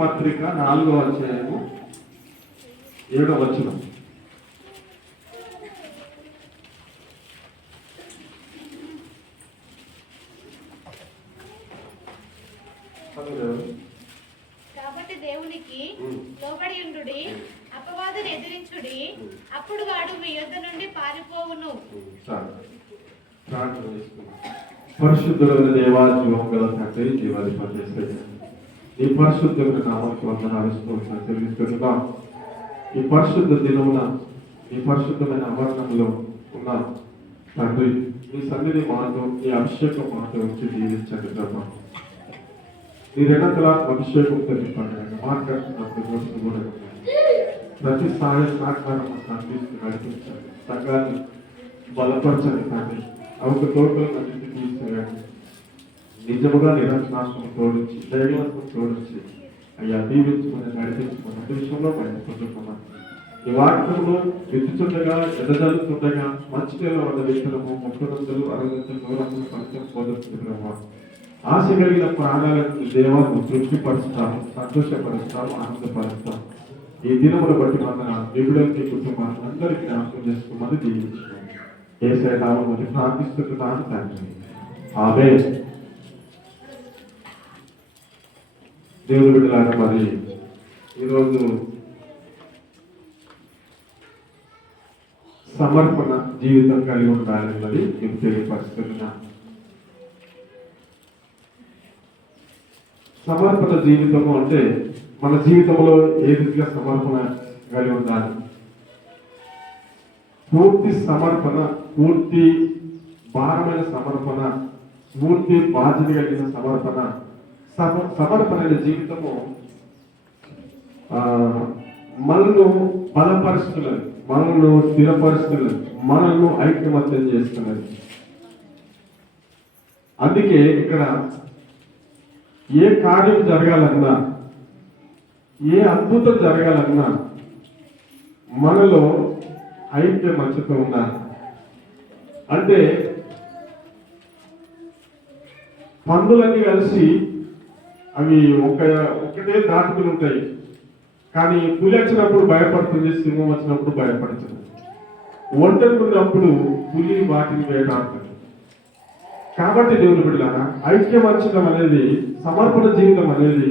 పత్రిక 4వ అధ్యాయము 7వ వచనం. కాబట్టి దేవునికి లోబడి ఉండుడి, అపవాదుని ఎదిరించుడి, అప్పుడు వాడు మీ యొద్ద నుండి పారిపోవును. పరిశుద్ధులైన దేవా, జీవం గల తండ్రి, జీవాధిపతి యేసయ్య, ఈ పరిశుద్ధమైన నామానికి వందనాలు తెలుస్తున్నాం. ఈ పరిశుద్ధ దినమున ఈ పరిశుద్ధమైన ఆవరణంలో ఉన్న తండ్రి, మీ సన్నిధి మాతో, ఈ అభిషేకం మాతో వచ్చి జీవించండి ప్రభా. ఈ రెండంతల అభిషేకం తెలిపండి, మాట్లాడుతున్నప్పుడు కూడా ప్రతి సాయం సహకారం అందిస్తూ నడిపించండి. సంఘాన్ని బలపరచండి తండ్రి. ఒక తోటలు అన్నింటి తీసుకురండి. నిజముగా నిరంతరాత్మను తోడించి, దైవాత్మను తోడించి అయ్యా దీవించుకుని నడిపించుకుని అన్ని విషయంలో బయటపడుతున్నాం. ఈ వాక్యంలో విత్తుతుండగా, ఎదజల్లుతుండగా మంచి నేల ఉన్న వ్యక్తులము 30 60 100 ఫలితం పొందుతున్నాము. ఆశ కలిగిన ప్రాణాలను దేవాలను తృప్తిపరుస్తాము, సంతోషపరుస్తాము, ఆనందపరుస్తాం. ఈ దినమును బట్టి మన దేవుడికి కుటుంబాన్ని అందరికీ జ్ఞాపకం చేసుకోమని దీవించున్నాం. యేసయ్య నామములో ప్రార్థిస్తున్నాను తండ్రి, ఆమేన్. దేవుని బిడ్డలారా, మరి ఈరోజు సమర్పణ జీవితం కలిగి ఉండాలన్నది మీకు తెలియపరుస్తున్నా. సమర్పణ జీవితము అంటే మన జీవితంలో ఏ రీతిగా సమర్పణ కలిగి ఉండాలి? పూర్తి సమర్పణ, పూర్తి భారమైన సమర్పణ, పూర్తి బాధ్యత కలిగిన సమర్పణ. సమర్పణ అనే జీవితము మనను బలపరుస్తున్నది, మనను స్థిరపరుస్తున్నది, మనను ఐక్యమత్యం చేస్తున్నది. అందుకే ఇక్కడ ఏ కార్యం జరగాలన్నా, ఏ అద్భుతం జరగాలన్నా మనలో ఐక్యమత్యతో ఉండాలి. అంటే పందులన్నీ కలిసి అవి ఒకటే దాటుకుని ఉంటాయి, కానీ పులి వచ్చినప్పుడు భయపడుతుంది, సింహం వచ్చినప్పుడు భయపడుతుంది. ఒంటరికున్నప్పుడు పులి వాటిని వేటాడుతుంది. కాబట్టి దేవుని బిడ్డలారా, ఐక్యమత్యం అనేది, సమర్పణ జీవితం అనేది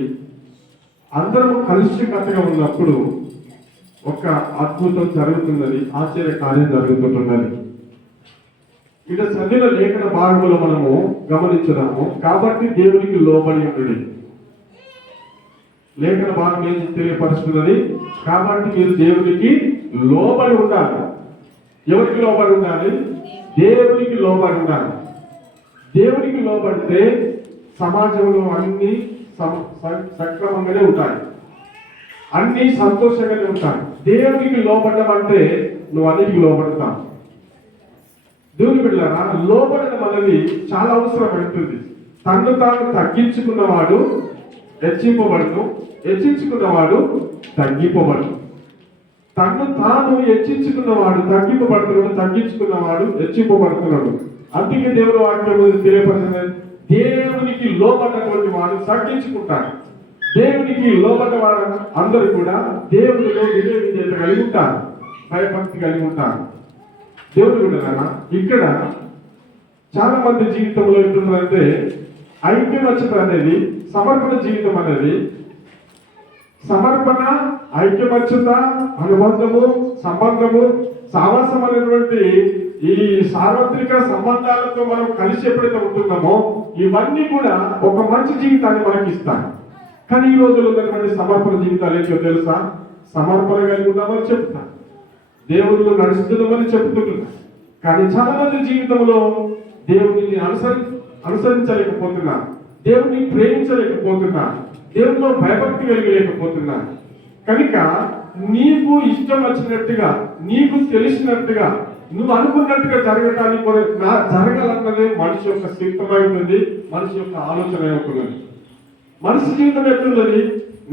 అందరం కలిసికట్టుగా ఉన్నప్పుడు ఒక అద్భుతం జరుగుతున్నది, ఆశ్చర్య కార్యం జరుగుతుంటున్నది. ఇక చదివిన లేఖన భాగంలో మనము గమనించుదాము. కాబట్టి దేవునికి లోబడి ఉండండి. లేఖన భాగం ఏం తెలియపరుస్తున్నది? కాబట్టి మీరు దేవునికి లోబడి ఉండాలి. ఎవరికి లోబడి ఉండాలి? దేవునికి లోబడి ఉండాలి. దేవునికి లోబడితే సమాజంలో అన్ని సక్రమంగానే ఉంటాయి, అన్ని సంతోషంగానే ఉంటాయి. దేవునికి లోబడడం అంటే నువ్వు అన్నిటికి లోబడతావు. దేవుని బిడ్డలారా, లోబడడం అనేది చాలా అవసరమైంటుంది. తన్ను తాను తగ్గించుకున్నవాడు హెచ్చింపబడును, హెచ్చించుకున్నవాడు తగ్గింపబడును. తన్ను తాను హెచ్చించుకున్నవాడు తగ్గింపబడుతున్నాడు, తగ్గించుకున్నవాడు హెచ్చింపబడుతున్నాడు. అందుకే దేవుని వాక్యం తెలియపరిచినది, దేవునికి లోబడినటువంటి వాడు తగ్గించుకుంటాడు. దేవునికి లోబడ్డ వారు అందరూ కూడా దేవునిలో విధేయత కలిగి ఉంటారు, భయభక్తి కలిగి ఉంటారు. దేవుడు కూడా ఇక్కడ చాలా మంది జీవితంలో ఏంటంటే ఐక్యమత్యం అనేది, సమర్పణ జీవితం అనేది, సమర్పణ, ఐక్యమత్యత, అనుబంధము, సంబంధము, సావాసం అనేటువంటి ఈ సార్వత్రిక సంబంధాలతో మనం కలిసి ఎప్పుడైతే ఉంటున్నామో ఇవన్నీ కూడా ఒక మంచి జీవితాన్ని మనకి ఇస్తాయి. కానీ ఈ రోజుల్లో ఉన్నటువంటి సమర్పణ జీవితాలు ఏంటో తెలుసా? సమర్పణ కలిగి ఉన్నామని చెప్తా, దేవుళ్ళు నడుస్తున్నామని చెప్తున్నా, కానీ చాలా మంది జీవితంలో దేవుడిని అనుసరించలేకపోతున్నా, దేవుడిని ప్రేమించలేకపోతున్నా, దేవుడిలో భయభక్తి కలిగలేకపోతున్నా. కనుక నీకు ఇష్టం వచ్చినట్టుగా, నీకు తెలిసినట్టుగా, నువ్వు అనుకున్నట్టుగా జరగటానికి జరగాలన్నదే మనిషి యొక్క సిద్ధమై ఉంటుంది, మనిషి యొక్క ఆలోచన ఉంటుంది. మనిషి జీవితం ఎట్లున్నది?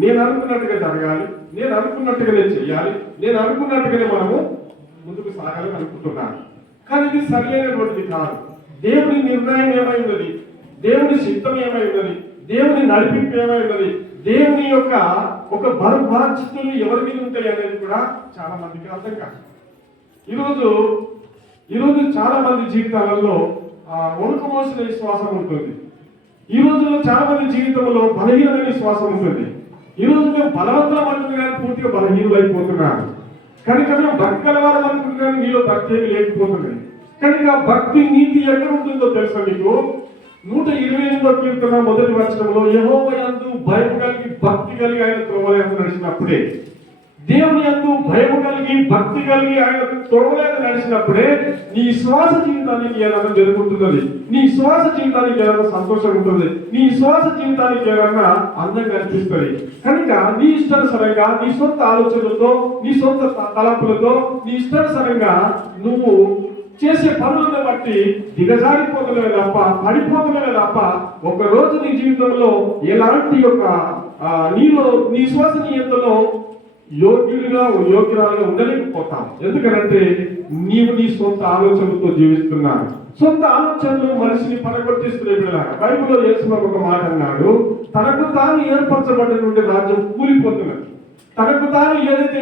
నేను అనుకున్నట్టుగా జరగాలి, నేను అనుకున్నట్టుగానే చెయ్యాలి, నేను అనుకున్నట్టుగానే మనము ముందుకు సాగాలని అనుకుంటున్నాను. కానీ ఇది సరైనటువంటిది కాదు. దేవుని నిర్ణయం ఏమై ఉన్నది, దేవుని సిద్ధం ఏమై ఉన్నది, దేవుని నడిపింపు ఏమై ఉన్నది, దేవుని యొక్క ఒక బాధ్యతలు ఎవరి మీద ఉంటాయి అనేది కూడా చాలా మందికి అర్థం కాదు. ఈరోజు చాలా మంది జీవితాలలో వణుకు మోసిన విశ్వాసం ఉంటుంది. ఈ రోజుల్లో చాలా మంది జీవితంలో బలహీనమైన విశ్వాసం ఉంటుంది. ఈ రోజు మేము బలవంతులం అంటుంది కానీ పూర్తిగా బలహీనులు అయిపోతున్నారు. కనుక మేము భక్తి కలవారం అనుకుంటున్నాం కానీ మీలో భక్తి ఏమి లేకపోతుంది. కనుక భక్తి నీతి ఎక్కడ ఉంటుందో తెలుసా మీకు? 128వ కీర్తన మొదటి వచనంలో యెహోవా యందు భయం కలిగి భక్తి కలిగి ఆయన త్రోవలందు నడిచినప్పుడే, దేవుని యందు భయం కలిగి భక్తి కలిగి ఆయన త్రోవలందు నడిచినప్పుడే నీ శ్వాస జీవితానికి ఏదైనా జరుగుతున్నది, నీ శ్వాస జీవితానికి ఏదైనా సంతోషం ఉంటుంది, నీ శ్వాస జీవితానికి ఏదైనా అందంగా అనిపిస్తుంది. కనుక నీ ఇష్టానుసారంగా నీ సొంత ఆలోచనలతో నీ సొంత తలపులతో నీ ఇష్టానుసారంగా నువ్వు చేసే పనులను బట్టి దిగజారిపోతున్నవే తప్ప పడిపోతున్నవే తప్ప ఒక రోజు నీ జీవితంలో ఎలాంటి యొక్క నీలో నీ శ్వాసనీయతలో యోగ్యురాలుగా ఉండలేకపోతాం. ఎందుకంటే నీవు నీ సొంత ఆలోచనలతో జీవిస్తున్నావు. సొంత ఆలోచనలు మనిషిని పడగొట్టిస్తున్నాయి. బైబిల్లో యేసుప్రభు ఒక మాట అన్నాడు, తనకు తాను ఏర్పరచబడ్డ నుండి రాజ్యం కూలిపోతున్నది. తనకు తాను ఏదైతే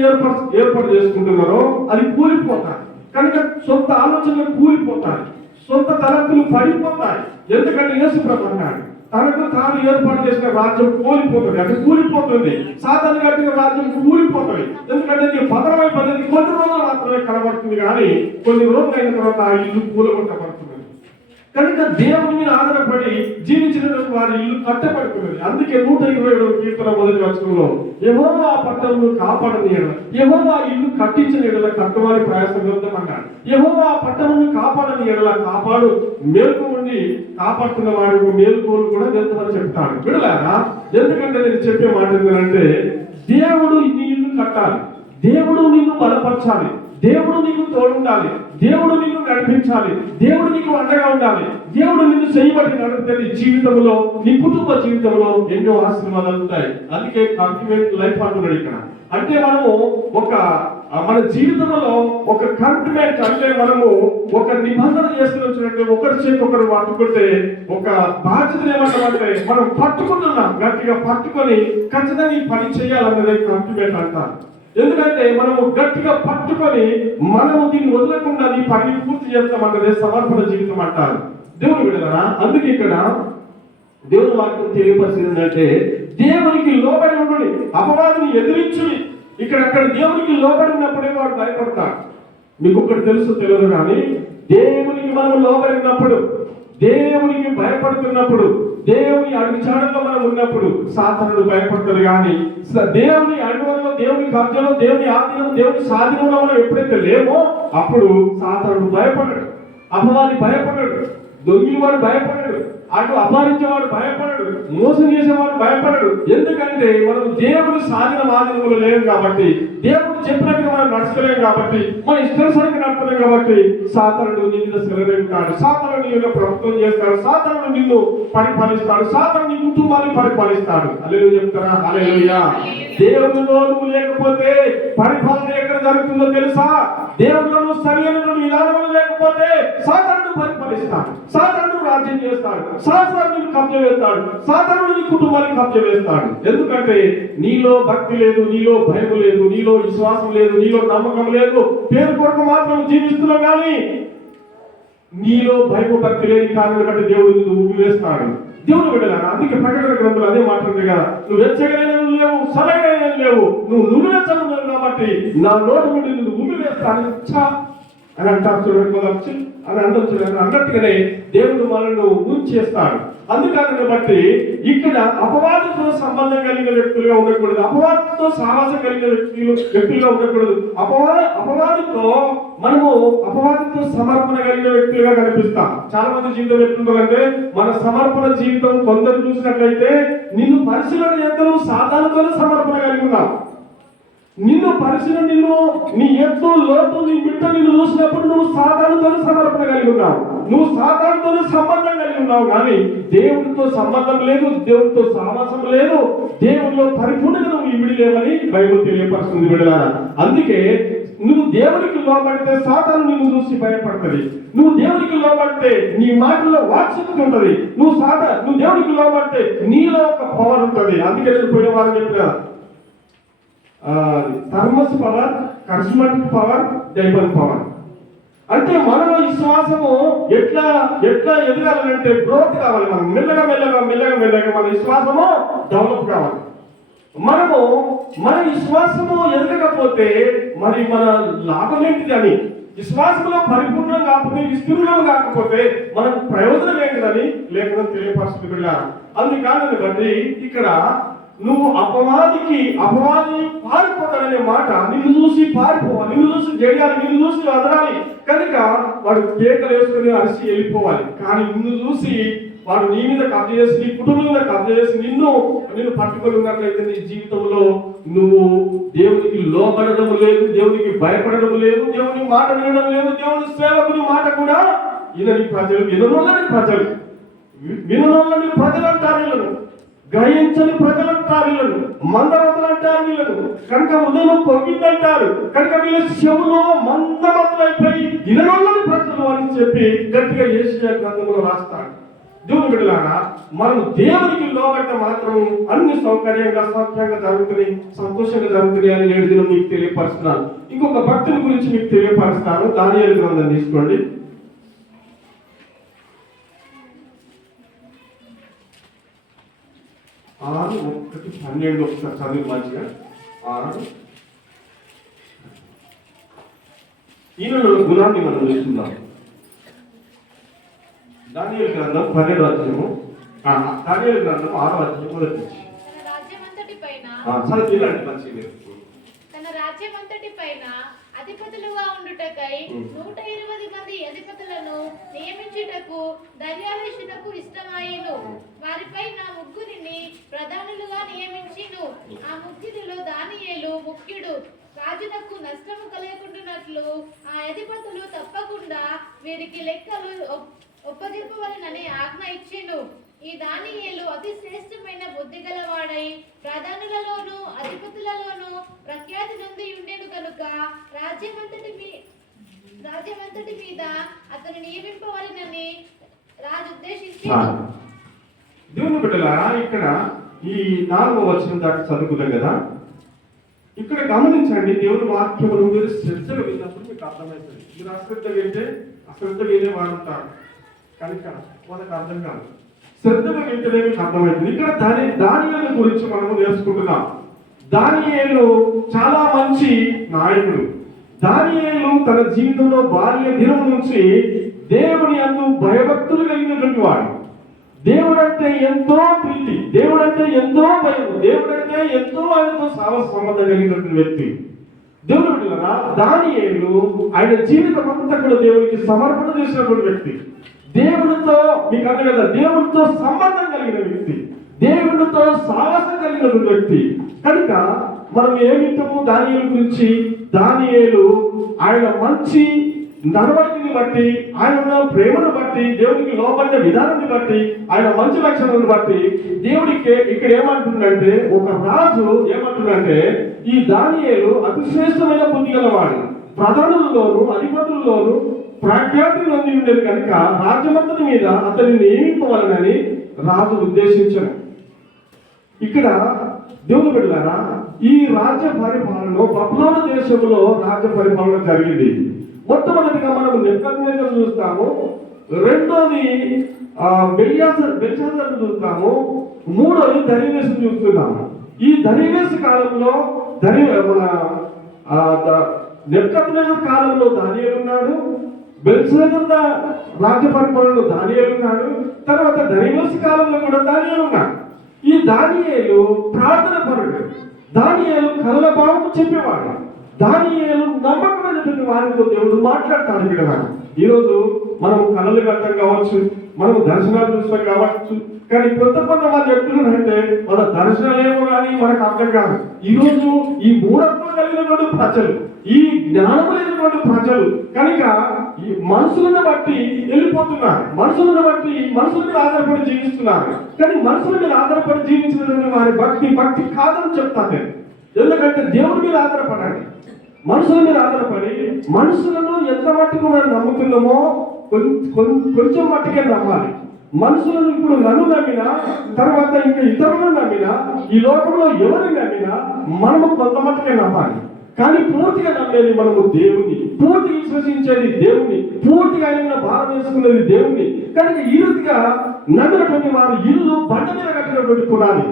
ఏర్పాటు చేసుకుంటున్నారో అది కూలిపోతాయి. కనుక సొంత ఆలోచనలు కూలిపోతాయి, సొంత తలంపులు పడిపోతాయి. ఎందుకంటే యేసుప్రభు అన్నాడు, తనకు తాను ఏర్పాటు చేసిన రాజ్యం కూలిపోతుంది. అంటే కూలిపోతుంది. సాధారణ కట్టిన రాజ్యం కూలిపోతుంది. ఎందుకంటే నీ పతనమైన పద్ధతి కొన్ని రోజులు మాత్రమే కనబడుతుంది, కానీ కొన్ని రోజులు అయిన తర్వాత ఆ ఇల్లు కూలగొట్టబడుతుంది. కనుక దేవుని మీద ఆధారపడి జీవించినటువంటి వారి ఇల్లు కట్టబడుతున్నది. అందుకే 127వ కీర్తన మొదటి వచనంలో యెహోవా పట్టణమును కాపాడని ఎడల, యెహోవా ఇల్లు కట్టించిన ఎడల కట్టువారి ప్రయాసం అన్నాడు. యెహోవా పట్టణమును కాపాడని ఎడల కాపాడు, మేలుకు ఉండి కాపాడుతున్న వాడి మేలుకోలు కూడా వెళ్తామని చెప్తాడు. విడలారా, ఎందుకంటే నేను చెప్పే మాట ఏంటంటే దేవుడు నీ ఇల్లు కట్టాలి, దేవుడు నిన్ను బలపరచాలి, దేవుడు నీకు తోడుండాలి, దేవుడు నిన్ను నడిపించాలి, దేవుడు నీకు అండగా ఉండాలి, దేవుడు నిన్ను చేయబడి నడిపితే నీ జీవితంలో నీ కుటుంబ జీవితంలో ఎన్నో ఆశీర్వాదాలు ఉంటాయి. అందుకే కమిట్మెంట్ లైఫ్ అంటున్నాడు ఇక్కడ. అంటే మనము మన జీవితంలో ఒక కమిట్మెంట్, అంటే మనము ఒక నిబంధన చేస్తున్నట్టు ఒకరి చేతి ఒకరు పట్టుకుంటే ఒక బాధ్యత ఏమంటామంటే మనం పట్టుకుంటున్నాం, గట్టిగా పట్టుకొని ఖచ్చితంగా ఈ పని చేయాలన్నదే కమిట్మెంట్ అంటారు. ఎందుకంటే మనము గట్టిగా పట్టుకొని మనము దీన్ని వదలకుండా ఈ పనిని పూర్తి చేస్తామన్నదే సమర్పణ జీవితం అంటారు. దేవుడు విడదరా. అందుకే ఇక్కడ దేవుని వాక్యం తెలియపరిచిందంటే దేవునికి లోబడి ఉండి అపవాదిని ఎదిరించుని. అక్కడ దేవునికి లోబడి ఉన్నప్పుడే వాడు భయపడతాడు. మీకు ఒకటి తెలియదు కానీ దేవునికి మనం లోబడినప్పుడు, దేవునికి భయపడుతున్నప్పుడు, దేవుని అడుగుచాడలో మనం ఉన్నప్పుడు సాతానుడు భయపడతాడు. కానీ దేవుని అడుగులో, దేవుని కబ్జలో, దేవుని ఆధీనం, దేవుని స్వాధీనంలో మనం ఎప్పుడైతే లేమో అప్పుడు సాతానుడు భయపడడు, అపవాది భయపడడు, దొంగివాడు భయపడడు, అటు అపహరించేవాడు భయపడడు, మోసం చేసేవాడు భయపడడు. ఎందుకంటే మనం దేవుని సాధన ఆధీనంలో లేవు కాబట్టి, దేవుడు చెప్పినట్టుగా మనం నడుచలేము కాబట్టి, మన ఇష్టానుసారంగా నడపలేము కాబట్టి సాతానుడు నీ మీద సెలరేపుతాడు, సాతానుడు నీ మీద ప్రభుత్వం చేస్తాడు, సాతానుడు నిన్ను పరిపాలిస్తాడు, సాతానుడు నీ కుటుంబాన్ని పరిపాలిస్తాడు. హల్లెలూయా చెప్తారా? హల్లెలూయా. దేవునిలో నువ్వు లేకపోతే పరిపాలన ఎక్కడ జరుగుతుందో తెలుసా? దేవునిలో నువ్వు సరైన విధానంలో లేకపోతే సాతానుడు పరిపాలిస్తాడు, సాతానుడు రాజ్యం చేస్తాడు, సాతానుడు కబ్జ వేస్తాడు, సాతానుడు నీ కుటుంబాన్ని కబ్జ వేస్తాడు. ఎందుకంటే నీలో భక్తి లేదు, నీలో భయం లేదు, నీలో విశ్వాసం లేదు, నీలో నమ్మకం లేదు. పేరు కొరకు మాత్రం జీవిస్తున్నావు కానీ నీలో భయం భక్తి లేని కారణం బట్టి దేవుడు నిన్ను ఉమ్మివేస్తాడు. దేవుడు విడలేను. అందుకే ప్రకటన గ్రంథంలో అదే మాట్లాడుతుంది కదా, నువ్వు వెచ్చగైన లేవు, సరైన లేవు, నువ్వు నువ్వు కాబట్టి నా నోటి నుండి నిన్ను ఉమ్మివేస్తాను అని అంటారు. చూడండి అని అందరూ అన్నట్టుగానే దేవుడు మనల్ని ఉంచేస్తాడు. అందుకని బట్టి ఇక్కడ అపవాదంతో సంబంధం కలిగిన వ్యక్తులుగా ఉండకూడదు, అపవాదంతో సాహసం కలిగిన వ్యక్తులుగా ఉండకూడదు. అపవాదితో సమర్పణ కలిగిన వ్యక్తులుగా కనిపిస్తాం. చాలా మంది జీవితం ఎట్లుంటుందంటే, మన సమర్పణ జీవితం కొందరు చూసినట్లయితే నిన్ను పరిశీలన చేస్తూ సాధారణతోనే సమర్పణ కలిగి ఉన్నావు. నిన్ను నీ ఎత్తు లోతు నీ బిడ్డ నిన్ను చూసినప్పుడు నువ్వు సాతానుతో సమర్పణ కలిగి ఉన్నావు, నువ్వు సాతానుతో సంబంధం కలిగి ఉన్నావు. కానీ దేవుడితో సంబంధం లేదు, దేవుడితో సహవాసం లేదు, దేవుడిలో పరిపూర్ణంగా నువ్వు ఇమిడి లేవని బైబిల్ తెలియపరుస్తుంది. బిడ్డలారా, అందుకే నువ్వు దేవునికి లోబడితే సాతాను నిన్ను చూసి భయపడుతుంది. నువ్వు దేవునికి లోబడితే నీ మాటల్లో వాక్శక్తి ఉంటుంది. నువ్వు దేవునికి లోబడితే నీలో ఒక పవర్ ఉంటుంది. అందుకే నేను పోయిన వారు చెప్పిన thermos power, charismatic power, demon power. అంటే మనలో విశ్వాసము ఎట్లా ఎదగాలంటే గ్రోత్ కావాలి. మనం మెల్లగా మన విశ్వాసము డెవలప్ కావాలి. మన విశ్వాసము ఎదగకపోతే మరి మన లాభం ఏంటిది అని, విశ్వాసంలో పరిపూర్ణం కాకపోతే, విస్తీర్ణం కాకపోతే మనకు ప్రయోజనం ఏంటిదని లేఖనం తెలియపరుస్తుంది. అందుకని బట్టి ఇక్కడ నువ్వు అపవాది పారిపోతాడనే మాట, నిన్ను చూసి పారిపోవాలి, నిన్ను చూసి జడియాలి, నిన్ను చూసి వదలాలి కనుక వాడు కేకలు వేసుకుని అరిసి వెళ్ళిపోవాలి. కానీ నిన్ను చూసి వాడు నీ మీద కబ్జ చేసి, నీ కుటుంబం మీద కబ్జ చేసి నిన్ను పట్టుకొని ఉన్నట్లయితే నీ జీవితంలో నువ్వు దేవునికి లోబడడం లేదు, దేవునికి భయపడడం లేదు, దేవుని మాట వినడం లేదు, దేవుని సేవకుని మాట కూడా వినని ప్రజలు, విననోళ్ళని ప్రజలు అంటారు వీళ్ళను, గ్రహించని ప్రజలు అంటారు వీళ్ళను, మందమతులు అంటారు వీళ్ళను. కనుక ఉదయం పొగిద్దంటారు కనుక వీళ్ళ చెవులో మందమతులైపోయి విననోళ్ళని ప్రజలు అని చెప్పి గట్టిగా యేషయా గ్రంథంలో రాస్తాడు. దేవుని బిడ్డలారా, మనం దేవునికి లోబడితే మాత్రం అన్ని సౌకర్యంగా సౌఖ్యంగా జరుగుతున్నాయి, సంతోషంగా జరుగుతున్నాయి అని నేడు దినం మీకు తెలియపరుస్తున్నాను. ఇంకొక భక్తుని గురించి మీకు తెలియపరుస్తాను. దానియేలు గ్రంథం తీసుకోండి. 6:1-12 ఒకసారి చదివి మంచిగా. 6 ఈయనలో గుణాన్ని మనం చూస్తున్నాం. దానియేలు గ్రంథం 12వ అధ్యాయము, దానియేలు గ్రంథం 6వ అధ్యాయం మొదటి నుంచి. తన రాజ్యమంతటి పైన అధిపతులుగా ఉండుటకై 120 మంది అధిపతులను నియమించుటకు దర్యావేషునకు ఇష్టమాయెను. వారిపై నా ముగ్గురిని ప్రధానులుగా నియమించిను. ఆ ముగ్గురిలో దానియేలు ముఖ్యుడు. రాజునకు నష్టము కలగకుండానట్లు ఆ అధిపతులు తప్పకుండా వీరికి లెక్కలు ఒప్పజెప్పవలెనని ఆజ్ఞ ఇచ్చెను. ఈ దానియేలు అతి శ్రేష్టమైన బుద్ధి గలవాడై ప్రధానులలోను అధిపతులలోను ప్రఖ్యాతి నొంది ఉండెను కనుక రాజ్యమంతటి మీద అతను నియమింపవలెనని రాజు ఉద్దేశించాడు. దేవుని బిడ్డలారా, ఇక్కడ ఈ 4వ వచనం దాకా చదువుకున్నాం కదా. ఇక్కడ గమనించండి, దేవుని వాక్యమును మీరు శ్రద్ధగా విన్నప్పుడు మీకు అర్థమవుతుంది. మీరు అశ్రద్ధ వినే వాడుతారు కనుక వాళ్ళకి అర్థం కాదు. శ్రద్ధగా వింటేనే మీకు అర్థమవుతుంది. ఇక్కడ దానియేలు గురించి మనము నేర్చుకుంటున్నాం. దానియేలు చాలా మంచి నాయకుడు. దానియేలు తన జీవితంలో బాల్య దినం నుంచి దేవుని యందు భయభక్తులు కలిగినటువంటి వాడు. దేవుడంటే ఎంతో ప్రీతి, దేవుడంటే ఎంతో భయం, దేవుడంటే ఎంతో ఆయనతో సంబంధం కలిగినటువంటి వ్యక్తి. దేవుని బిడ్డలారా, దానియేలు ఆయన జీవితం అంతా కూడా దేవునికి సమర్పణ చేసినటువంటి వ్యక్తి. దేవుడితో మీకు అర్థం కదా, దేవుడితో సంబంధం కలిగిన వ్యక్తి, దేవుడితో సాహసం కలిగినటువంటి వ్యక్తి. కనుక మనం ఏమిటము దానియేలు గురించి? దానియేలు ఆయన మంచి నడవడిని బట్టి, ఆయన ప్రేమను బట్టి, దేవునికి లోబడిన విధానాన్ని బట్టి, ఆయన మంచి లక్షణాలను బట్టి దేవుడికి ఇక్కడ ఏమంటుందంటే, ఒక రాజు ఏమంటుందంటే ఈ దానియేలు అతి శ్రేష్టమైన బుద్ధి గలవాడు, ప్రధానులలోను అధిపతులలోను ప్రఖ్యాతి నొంది ఉండేది కనుక రాజ్యమంతటి మీద అతన్ని నియమింపవాలని రాజు ఉద్దేశించను. ఇక్కడ దేవుని బిడ్డలారా, ఈ రాజ్య పరిపాలన బబులోను దేశంలో రాజ్య పరిపాలన జరిగింది. మొట్టమొదటిగా మనం నెబుకద్నెజరు చూస్తాము, రెండోది బెల్షాజరు చూస్తాము, మూడోది దర్యావేషు చూస్తున్నాము. ఈ దర్యావేషు కాలంలో నెబుకద్నెజరు కాలంలో దానియేలు ఉన్నాడు, బెల్షాజరు రాజ్య పరిపాలనలో దానియేలు ఉన్నాడు, తర్వాత దర్యావేషు కాలంలో కూడా దానియేలు ఉన్నాడు. ఈ దానియేలు ప్రార్థన పరుడు, దానియేలు కళ్ళ భావము చెప్పేవాడు, దానియేలు నమ్మకమైనటువంటి వారితో దేవుడు మాట్లాడతాడు. కదా ఈరోజు మనం కళలు అర్థం కావచ్చు, మనం దర్శనాలు చూస్తాం కావచ్చు, కానీ కొంతమంది చెప్తున్నారంటే మన దర్శనాలేమో కానీ మనకు అర్థం కాదు. ఈరోజు ఈ మూఢత్వం కలిగినటువంటి ప్రజలు, ఈ జ్ఞానం లేనటువంటి ప్రజలు కనుక ఈ మనుషులను బట్టి వెళ్ళిపోతున్నారు, మనుషులను బట్టి మనుషుల మీద ఆధారపడి జీవిస్తున్నారు. కానీ మనుషుల మీద ఆధారపడి జీవించినటువంటి వారి భక్తి కాదని చెప్తాను నేను. ఎందుకంటే దేవుడి మీద ఆధారపడండి. మనుషుల మీద ఆధారపడి మనుషులను ఎంత మట్టుకు మనం నమ్ముతున్నామో కొంచెం మట్టుకే నమ్మాలి. మనుషులను ఇప్పుడు నన్ను నమ్మినా, తర్వాత ఇంకా ఇతరులను నమ్మినా, ఈ లోకంలో ఎవరిని నమ్మినా మనము కొంత మట్టుకే నమ్మాలి. కానీ పూర్తిగా నమ్మేది మనము దేవుణ్ణి, పూర్తిగా విశ్వసించేది దేవుణ్ణి, పూర్తిగా ఆయన భారం వేసుకునేది దేవుణ్ణి. కనుక ఈ రీతిగా నమ్మినటువంటి వారు ఇల్లు బండ మీద కట్టినటువంటి పునాది.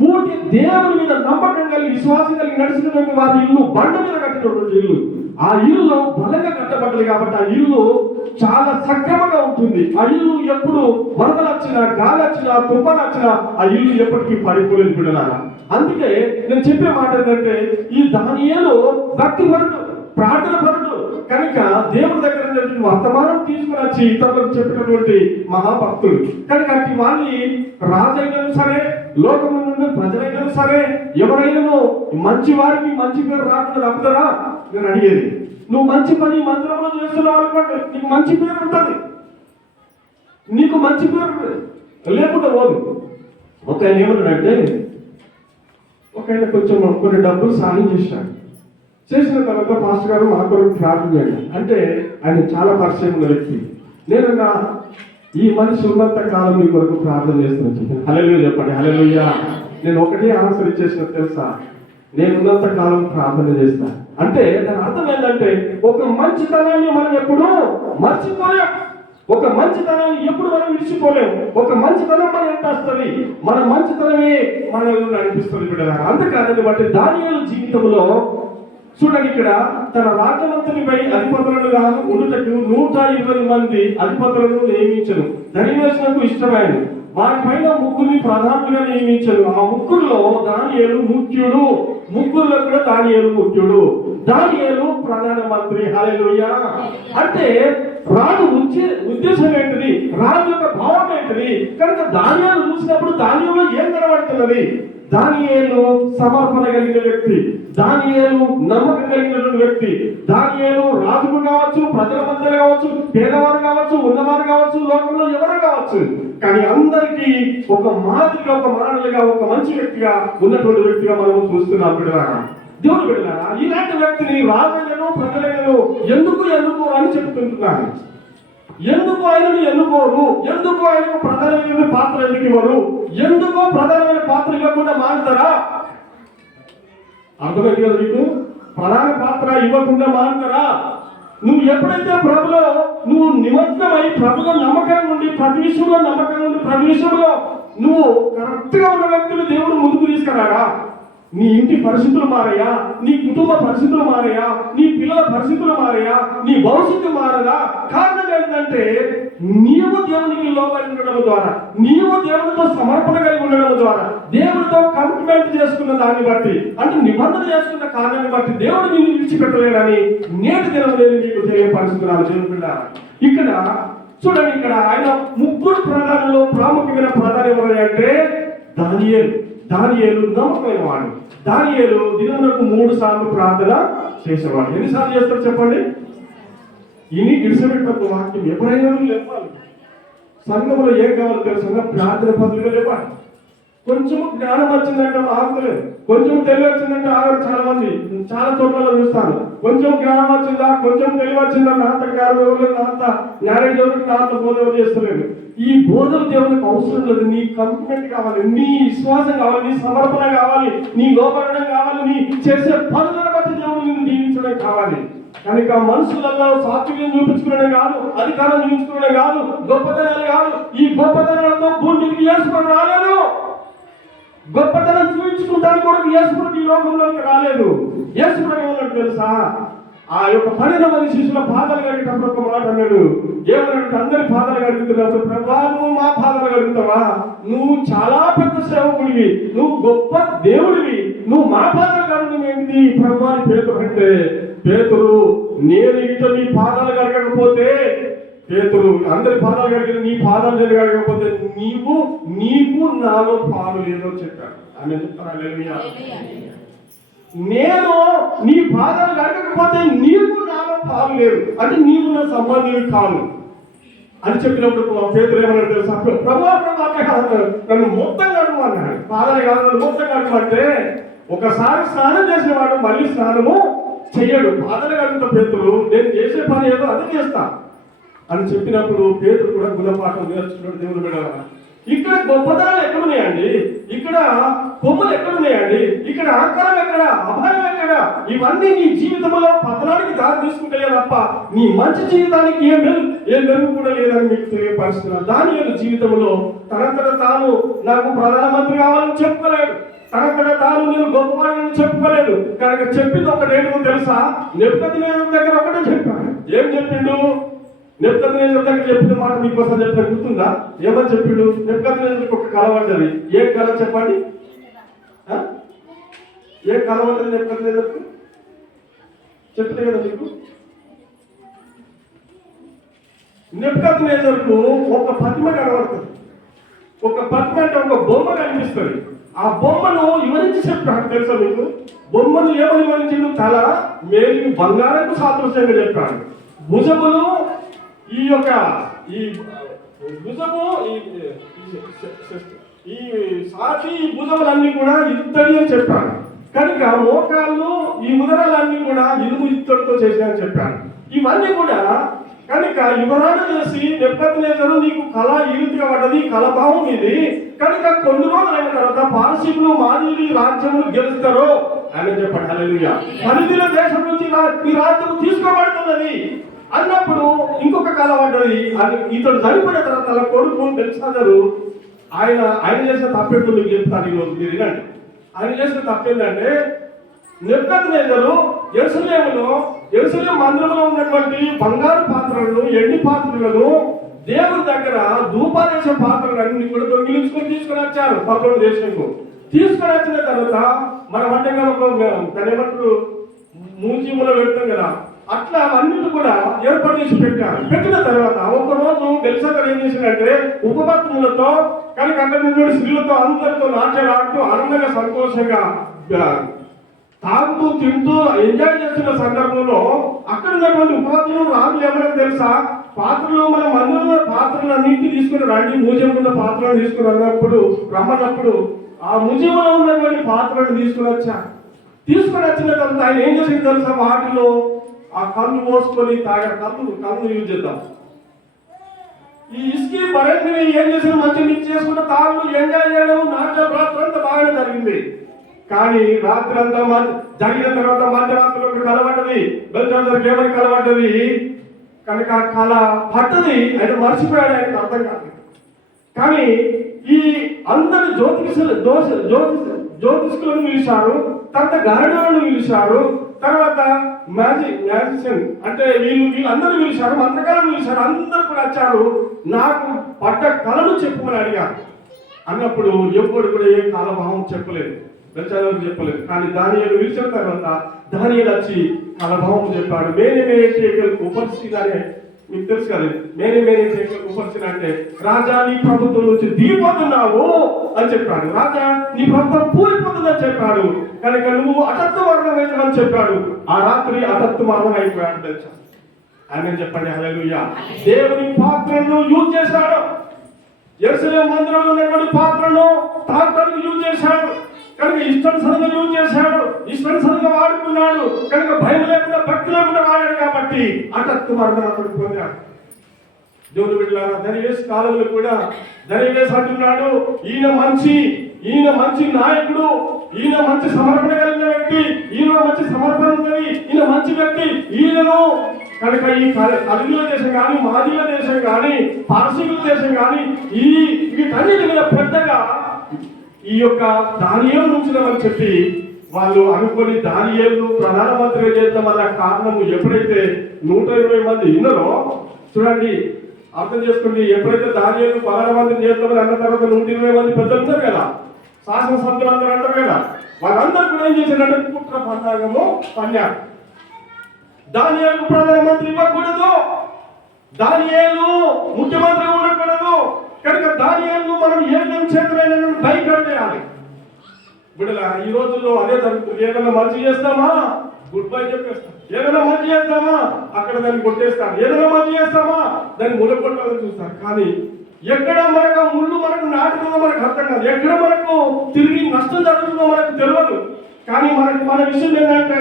పూర్తి దేవుని మీద నమ్మకం కలిగి విశ్వాసం కలిగి నడిచినటువంటి వారి ఇల్లు బండ మీద కట్టినటువంటి ఇల్లు. ఆ ఇల్లు బలంగా కట్టబడ్డది కాబట్టి ఆ ఇల్లు చాలా సక్రమంగా ఉంటుంది. ఆ ఇల్లు ఎప్పుడు వరదలు వచ్చినా, గాలి వచ్చినా, తుఫాను వచ్చినా ఆ ఇల్లు ఎప్పటికీ పడిపోలేదు బిడ్డలారా. అందుకే నేను చెప్పే మాట ఏంటంటే, ఈ దానియేలు భక్తి పరుడు, ప్రార్థన పరుడు కనుక దేవుడి దగ్గర వర్తమానం తీసుకుని వచ్చి ఇతరులకు చెప్పినటువంటి మహాభక్తులు. కనుక అట్టి వాళ్ళని రాజైనా సరే, లోకం నుండి ప్రజలైనా సరే, ఎవరైనా మంచి వారికి మంచి పేరు రాకుండా తప్పుతారా? నేను అడిగేది, నువ్వు మంచి పని మందిరంలో చేస్తున్నావు అనుకోండి, నీకు మంచి పేరు ఉంటుంది, నీకు మంచి పేరు లేకుండా పోదు. ఒక ఆయన ఏమన్నాడంటే, ఒక ఆయన కొంచెం కొన్ని డబ్బులు సాయం చేశాడు. చేసిన తర్వాత పాస్టర్ గారు మా కొరకు ప్రార్థన చేయండి అంటే, ఆయన చాలా పరిచయం ఉన్న వ్యక్తి. నేనన్నా ఈ మనిషి ఉన్నంత కాలం మీ కొరకు ప్రార్థన చేస్తున్నాను. హల్లెలూయా చెప్పండి, హల్లెలూయా. నేను ఒకటే ఆన్సర్ ఇచ్చేసిన తెలుసా, నేను ఉన్నంత కాలం ప్రార్థన చేస్తా అంటే దాని అర్థం ఏంటంటే, ఒక మంచితనాన్ని మనం ఎప్పుడు మర్చిపోలేం, ఒక మంచితనాన్ని ఎప్పుడు మనం విడిచిపోలేము. ఒక మంచితనం మనం ఎంత వస్తుంది, మన మంచితనమే మనల్ని నడిపిస్తుంది బిడ్డలా. అందుకని బట్టి దానియేలు జీవితంలో చూడండి, ఇక్కడ తన రాజ్యమంతటిపై అధిపతులను ఉండుటకు 120 మంది అధిపతులను నియమించను. దరివేశనకు ఇష్టమైన వారిపైన ముగ్గురిని ప్రధానులుగా నియమించను. ఆ ముగ్గురులో దానియేలు ముఖ్యుడు. ముగ్గురులో కూడా దానియేలు ముఖ్యుడు. దానియేలు ప్రధానమంత్రి. హల్లెలూయా. అంటే రాజు ఉద్దేశం ఏంటిది, రాజు యొక్క భావం ఏంటిది? కనుక దానియేలు చూసినప్పుడు దానియేలులో ఏం కనబడుతున్నది? దానియేలు సమర్పణ కలిగిన వ్యక్తి, దానియేలు నమ్మకం కలిగినటువంటి వ్యక్తి. దానియేలు రాజుకు కావచ్చు, ప్రజల మధ్య కావచ్చు, పేదవారు కావచ్చు, ఉన్నవారు కావచ్చు, లోకంలో ఎవరు కావచ్చు, కానీ అందరికీ ఒక మాదిరిగా, ఒక మానవులుగా, ఒక మంచి వ్యక్తిగా ఉన్నటువంటి వ్యక్తిగా మనం చూస్తున్నాం బిడ్డలారా, దేవుడు బిడ్డలారా. ఇలాంటి వ్యక్తిని రాజులను ప్రజలను ఎందుకు అని చెప్తుంటున్నాను. ఎందుకు ఆయనను ఎన్నుకోరు? ఎందుకు ఆయనకు ప్రధానమైన పాత్ర ఎందుకు ఇవ్వరు? ఎందుకో ప్రధానమైన పాత్ర ఇవ్వకుండా మారుతారా? అర్థమైంది కదా మీకు? ప్రధాన పాత్ర ఇవ్వకుండా మారుతారా? నువ్వు ఎప్పుడైతే ప్రభులో నువ్వు నిమగ్నమై, ప్రభులో నమ్మకం నుండి, ప్రతి విషయంలో నమ్మకం నుండి, ప్రతి విషయంలో నువ్వు కరెక్ట్ గా ఉన్న వ్యక్తులు దేవుడు ముందుకు తీసుకురారా? నీ ఇంటి పరిస్థితులు మారయా, నీ కుటుంబ పరిస్థితులు మారయా, నీ పిల్లల పరిస్థితులు మారయా, నీ భవిష్యత్తు మారదా? కారణం ఏంటంటే, నీవు దేవునికి లోబడి ఉండడం ద్వారా, నీవు దేవునితో సమర్పణ కలిగి ఉండడం ద్వారా, దేవుడితో కమిట్మెంట్ చేసుకున్న దాన్ని బట్టి, అంటే నిబంధన చేసుకున్న కారణాన్ని బట్టి దేవుడు నిన్ను విడిచిపెట్టలేడని నేటి దినం నేను మీకు తెలియపరుస్తున్నాను. దేవుడు ఇక్కడ చూడండి, ఇక్కడ ఆయన ముగ్గురు ప్రధానులు ప్రాముఖ్యమైన ప్రధానం ఎవరంటే దానియేలు. దానియేలు నమ్మకమైన వాడు. దానియేలు దినమునకు 3 సార్లు ప్రార్థన చేసేవాడు. ఎన్నిసార్లు చేస్తారు చెప్పండి? ఇని విడిచిపెట్టిన వాక్యం ఎవరైనా లేపాలి. సంఘంలో ఏం కావాలో తెలుసు, ప్రార్థన పద్ధతిగా లేపాలి. కొంచెం జ్ఞానం వచ్చిందంటే ఆగలేదు, కొంచెం తెలివి వచ్చిందంటే ఆగరు. చాలా మంది చాలా చోట్ల చూస్తాను, కొంచెం జ్ఞానం వచ్చిందా, కొంచెం తెలివి వచ్చిందా, నాంత కాదు, నాంత జ్ఞానం దేవుడికి నాంత బోధన చేస్తలేదు. ఈ బోధన దేవునికి అవసరం లేదు. నీ కమిట్మెంట్ కావాలి, నీ విశ్వాసం కావాలి, నీ సమర్పణ కావాలి, నీ లోపడడం కావాలి, నీ చేసే పనులను బట్టి దేవుడు నిన్ను దీవించడం కావాలి. కనుక మనుషులలో సాత్వికం చూపించుకోవడం కాదు, అధికారం చూపించుకోవడం కాదు, గొప్పతనాలు కాదు. ఈ గొప్పతనాలతో భూమికి యేసుకొని రాలేదు. గొప్పతనం చూపించుకుంటానికి కూడా యేసుప్రభు ఈ లోకంలోకి రాలేదు. యేసుప్రభు ఏమన్నాడు తెలుసా? ఆ యొక్క 12 మంది శిష్యుల పాదాలు కడిగేటప్పుడు ఒక మాట అన్నాడు. ఏమన్నాడు? అందరి పాదాలు కడుగుతున్నప్పుడు, ప్రభా నువ్వు మా పాదాలు కడుగుతావా? నువ్వు చాలా పెద్ద సేవకుడివి, నువ్వు గొప్ప దేవుడివి, నువ్వు మా పాదాలు కడగడం ఏంటి ప్రభు అని పేతురు అంటే, పేతురు నేను ఇట నీ పాదాలు కడగకపోతే, పేతురు అందరి పాదాలు కడిగిన నీ పాదాలు కడగకపోతే నీకు నాలో పాలు లేదో చెప్పాడు. ఆమె చెప్తాను, నేను నీ పాదాలు కడగకపోతే నీకు నాలో పాలు లేదు, అంటే నీవు నా సంబంధివి కాదు అని చెప్పినప్పుడు పేతురు ఏమన్నాడు తెలుసా? ప్రభా నన్ను మొత్తం కడుగు అన్నాడు. పాదాలు కాదు, నన్ను మొత్తం కడుగు అంటే, ఒకసారి స్నానం చేసిన వాడు మళ్ళీ స్నానము చెయ్యడు. పాదాలు కడుగుతా పేతురు, నేను చేసే పని ఏదో అదే చేస్తా అని చెప్పినప్పుడు పేతురు కూడా గుణపాఠం నేర్చుకున్నాడు. దేవుని బిడ్డలారా, ఇక్కడ గొప్పతనాలు ఎక్కడున్నాయండి? ఇక్కడ కొమ్ములు ఎక్కడున్నాయండి? ఇక్కడ ఆకారం ఎక్కడ? అభయం ఎక్కడ? ఇవన్నీ నీ జీవితంలో పతనానికి దారి తీసుకుంటే తప్ప నీ మంచి జీవితానికి ఏ మెరుగు కూడా లేదని మీకు తెలియపరుస్తున్నారు. దానియేలు జీవితంలో తనంతట తాను నాకు ప్రధానమంత్రి కావాలని చెప్పుకోలేడు, తనంతట తాను నేను గొప్పవాడిని చెప్పుకోలేదు. కనుక చెప్పింది ఒకటేంటో తెలుసా? నెబుకద్నెజరు దగ్గర ఒకటే చెప్పాడు. ఏం చెప్పిండు? నెబుకద్నెజరు దగ్గర చెప్పిన మాట మీకోసం చెప్తే గుర్తుందా? ఏమని చెప్పిండు? నెబుకద్నెజరుకు ఒక కల పడ్డది. ఏ కల చెప్పండి? ఏ కల పడ్డది నెబుకద్నెజరుకు? చెప్తే కదా మీకు. నెబుకద్నెజరుకు ఒక ప్రతిమ కనబడుతుంది. ఒక ప్రతిమ అంటే ఒక బొమ్మ కనిపిస్తుంది. ఆ బొమ్మను వివరించి చెప్పాడు. తెలుసా మీకు? బొమ్మను ఏమని వివరించిండు? తల మేలు బంగారకు సాదృశ్యంగా చెప్పాడు. భుజములు ఈ భుజము ఈ సాటి భుజములన్నీ కూడా ఇత్తడి అని చెప్పాడు. కనుక మోకాళ్ళు ఈ ముదరాలన్నీ కూడా ఇనుము ఇత్తడితో చేశాయని చెప్పాడు. ఇవన్నీ కూడా కనుక వివరణ చేసి నెబుకద్నెజరు నీకు కళ ఈ రీతిగా పడ్డది, కళ భావం ఇది. కనుక కొన్ని రోజులు అయిన తర్వాత పారసీకులు మాదీయులు రాజ్యములు గెలుస్తారు అని చెప్పాడు. హల్లెలూయా. పరిధిల దేశం నుంచి ఈ రాజ్యం తీసుకోబడుతున్నది అన్నప్పుడు ఇంకొక కళ పడ్డది. అది ఇతడు చనిపోయిన తర్వాత తన కొడుకు బెల్షాజరు ఆయన చేసిన తప్పేంటో మీకు చెప్తాను ఈరోజు. మీరు వినండి. ఆయన చేసిన తప్పేంటంటే నెబుకద్నెజరు యెరూషలేము మందిరంలో ఉన్నటువంటి బంగారు పాత్రలను, ఎండి పాత్రలను, దేవుని దగ్గర ధూపాదేశ పాత్రలన్నీ కూడా దొంగిలించుకొని తీసుకొని వచ్చారు. పక్కన దేశంకు తీసుకొని వచ్చిన తర్వాత మన వంటకాలకు మూజీములో పెడతాం కదా, అట్లా అవన్నీ కూడా ఏర్పాటు చేసి పెట్టారు. పెట్టిన తర్వాత ఒకరోజు బెల్షాజరు ఏం చేసిందంటే ఉపపత్నులతో కనుక అక్కడ నుండి స్త్రీలతో అందరితో నాట్యాలు ఆడుతూ ఆనందంగా సంతోషంగా తాగుతూ తింటూ ఎంజాయ్ చేస్తున్న సందర్భంలో అక్కడ ఉన్నటువంటి ఉపపత్నులు రాజులు ఏమన్నా తెలుసా? పాత్రలు మన మందిరంలో పాత్రలు అన్నింటినీ తీసుకుని రండి, మ్యూజియం ఉన్న పాత్రలను తీసుకుని రమ్మన్నప్పుడు ఆ మ్యూజియంలో ఉన్నటువంటి పాత్రలను తీసుకుని వచ్చిన తర్వాత ఆయన ఏం చేసింది తెలుసా? వాటిలో ఆ కళ్ళు మోసుకొని కళ్ళు యూజ్ చేద్దాం. ఈ ఇసుకి బరెండి ఏం చేసిన మంచి మిక్స్ చేసుకుంటే తాగుడు ఎంజాయ్ చేయడం నాట్య ప్రార్థన అంతా బాగానే జరిగింది. కానీ రాత్రి అంతా జరిగిన తర్వాత మధ్యరాత్రిలో కలబడ్డది. బెల్షాజరుకి ఏమని కలబడ్డది? కనుక ఆ కళ పట్టది. ఆయన మర్చిపోయాడు, ఆయనకు అర్థం కాదు. కానీ ఈ అందరు జ్యోతిష్కులను పిలిచారు, తర్వాత గాడిదలను పిలిచారు, తర్వాత మ్యాజిషియన్ అంటే వీళ్ళందరూ పిలిచారు, మంత్రకాలను పిలిచారు. అందరూ కూడా వచ్చారు. నాకు పడ్డ కళను చెప్పమని అడిగారు. అన్నప్పుడు ఎప్పుడు కూడా ఏ కాలభావం చెప్పలేదు, బెల్షాజరు చెప్పలేదు. కానీ దానియేలు పిలిచిన తర్వాత దానియేలు వచ్చి కాలభావం చెప్పాడు. మేనే ఉపరిస్థితి మీకు తెలుసు కదా, మేనే ఉపరిస్థితి అంటే రాజా నీ ప్రభుత్వం నుంచి దిగిపోతున్నావు అని చెప్పాడు. రాజా నీ ప్రభుత్వం కూలిపోతుందని చెప్పాడు. కనుక నువ్వు అటత్తు మరణం అయిపోమని చెప్పాడు. ఆ రాత్రి అటత్తు మరణం అయిపోయాడు బెల్షాజరు. ఆయన చెప్పండి హల్లెలూయా. దేవుని పాత్రను యూజ్ చేశాడు. యెరూషలేము మందిరంలో ఉన్నటువంటి పాత్రను తాగుతానికి యూజ్ చేశాడు. కనుక ఇష్టానుసారంగా యూజ్ చేశాడు, ఇష్టానుసారంగా వాడుకున్నాడు. కనుక భయం లేకుండా భక్తి లేకుండా వాడాడు కాబట్టి అటత్తు మరణం అతడు పొందాడు. దేవుని బిడ్డలారా, దర్యావేషు కాలంలో కూడా దర్యావేషు అంటున్నాడు, ఈయన మంచి నాయకుడు, ఈయన మంచి సమర్పణ కలిగిన వ్యక్తి, ఈయన మంచి సమర్పణ ఉన్నది, ఈయన మంచి వ్యక్తి, ఈయనను కనుక ఈ కలుగుల దేశం కానీ, మాదీయుల దేశం కానీ, పారసీకుల దేశం కానీ వీటన్నిటి మీద పెద్దగా ఈ యొక్క దానియేలు ఉంచుదామని చెప్పి వాళ్ళు అనుకొని దానియేలు ప్రధానమంత్రిగా చేద్దామన్న కారణము ఎప్పుడైతే 120 మంది విన్నారో చూడండి, అర్థం చేసుకోండి. ఎప్పుడైతే దానియేలు ప్రధానమంత్రి చేద్దామని అన్న తర్వాత 120 మంది పెద్దలు ఉన్నారు కదా, శాసనసభ్యులు అందరూ అంటారు కదా, వాళ్ళందరూ కూడా ఏం చేశారంటే కుట్ర పండాగము పన్నారు. దానియేలు ప్రధానమంత్రి ఇవ్వకూడదు, దానియేలు ముఖ్యమంత్రి ఉండకూడదు. కనుక దానియేలు మనం ఏ చేతులైనా బైకట్ చేయాలి. బిడ్డలా, ఈ రోజుల్లో అదే జరుగుతుంది. ఏదైనా మంచి చేస్తామా గుడ్ బై చెప్పేస్తాం, ఏదైనా మంచి చేస్తామా అక్కడ దాన్ని కొట్టేస్తాం, ఏదైనా మంచి చేస్తామా దాన్ని ములగొట్టాలని చూస్తాం. కానీ ఎక్కడ మనకు ముళ్ళు మనకు నాటుతుందో మనకు అర్థం కాదు, ఎక్కడ మనకు తిరిగి నష్టం జరుగుతుందో మనకు తెలియదు. కానీ మన విషయం ఏంటంటే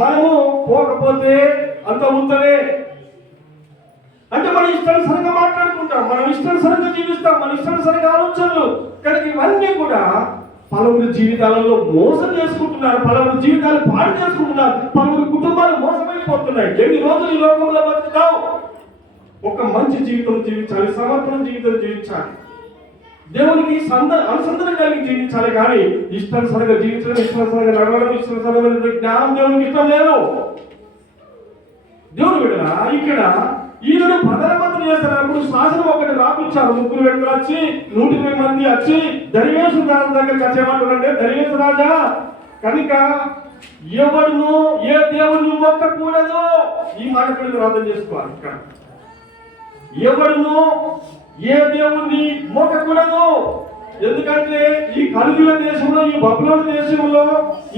మనము పోకపోతే అంత ఉంటనే, అంటే మన ఇష్టానుసారంగా మాట్లాడుకుంటాం, మనం ఇష్టానుసారంగా జీవిస్తాం, మన ఇష్టానుసారంగా ఆలోచనలు. కనుక ఇవన్నీ కూడా పలువురు జీవితాలలో మోసం చేసుకుంటున్నారు, పలువురు జీవితాలు పాడు చేసుకుంటున్నారు, పలువురు కుటుంబాలు మోసమైపోతున్నాయి. ఎన్ని రోజులు ఈ లోకంలో బతుకుతావు? ఒక మంచి జీవితం జీవించాలి, సమర్పణ జీవితం జీవించాలి, దేవునికి అనుసంధానం కలిగి జీవించాలి. కానీ ఇష్టానుసారంగా జీవించడం, ఇష్టానుసారంగా నడవడం, ఇష్టానుసారంగా జ్ఞానం దేవునికి ఇష్టం లేదు. దేవుడు విడలా ఇక్కడ ఈయనను ప్రధానమంత్రి చేస్తున్నప్పుడు శాసనం ఒకటి రాపించారు. 3 వ్యక్తులు వచ్చి 120 మంది వచ్చి దర్యాసు రాజు దగ్గరికి వచ్చేమంటారంటే, దర్యాసు రాజా కనుక ఎవడును ఏ దేవుని మొక్కకూడదు. ఈ మాట కూడా అర్థం చేసుకోవాలి. ఇక్కడ ఎవడును ఏ దేవుణ్ణి మొక్కకూడదు. ఎందుకంటే ఈ కలుగుల దేశంలో, ఈ బబులోను దేశంలో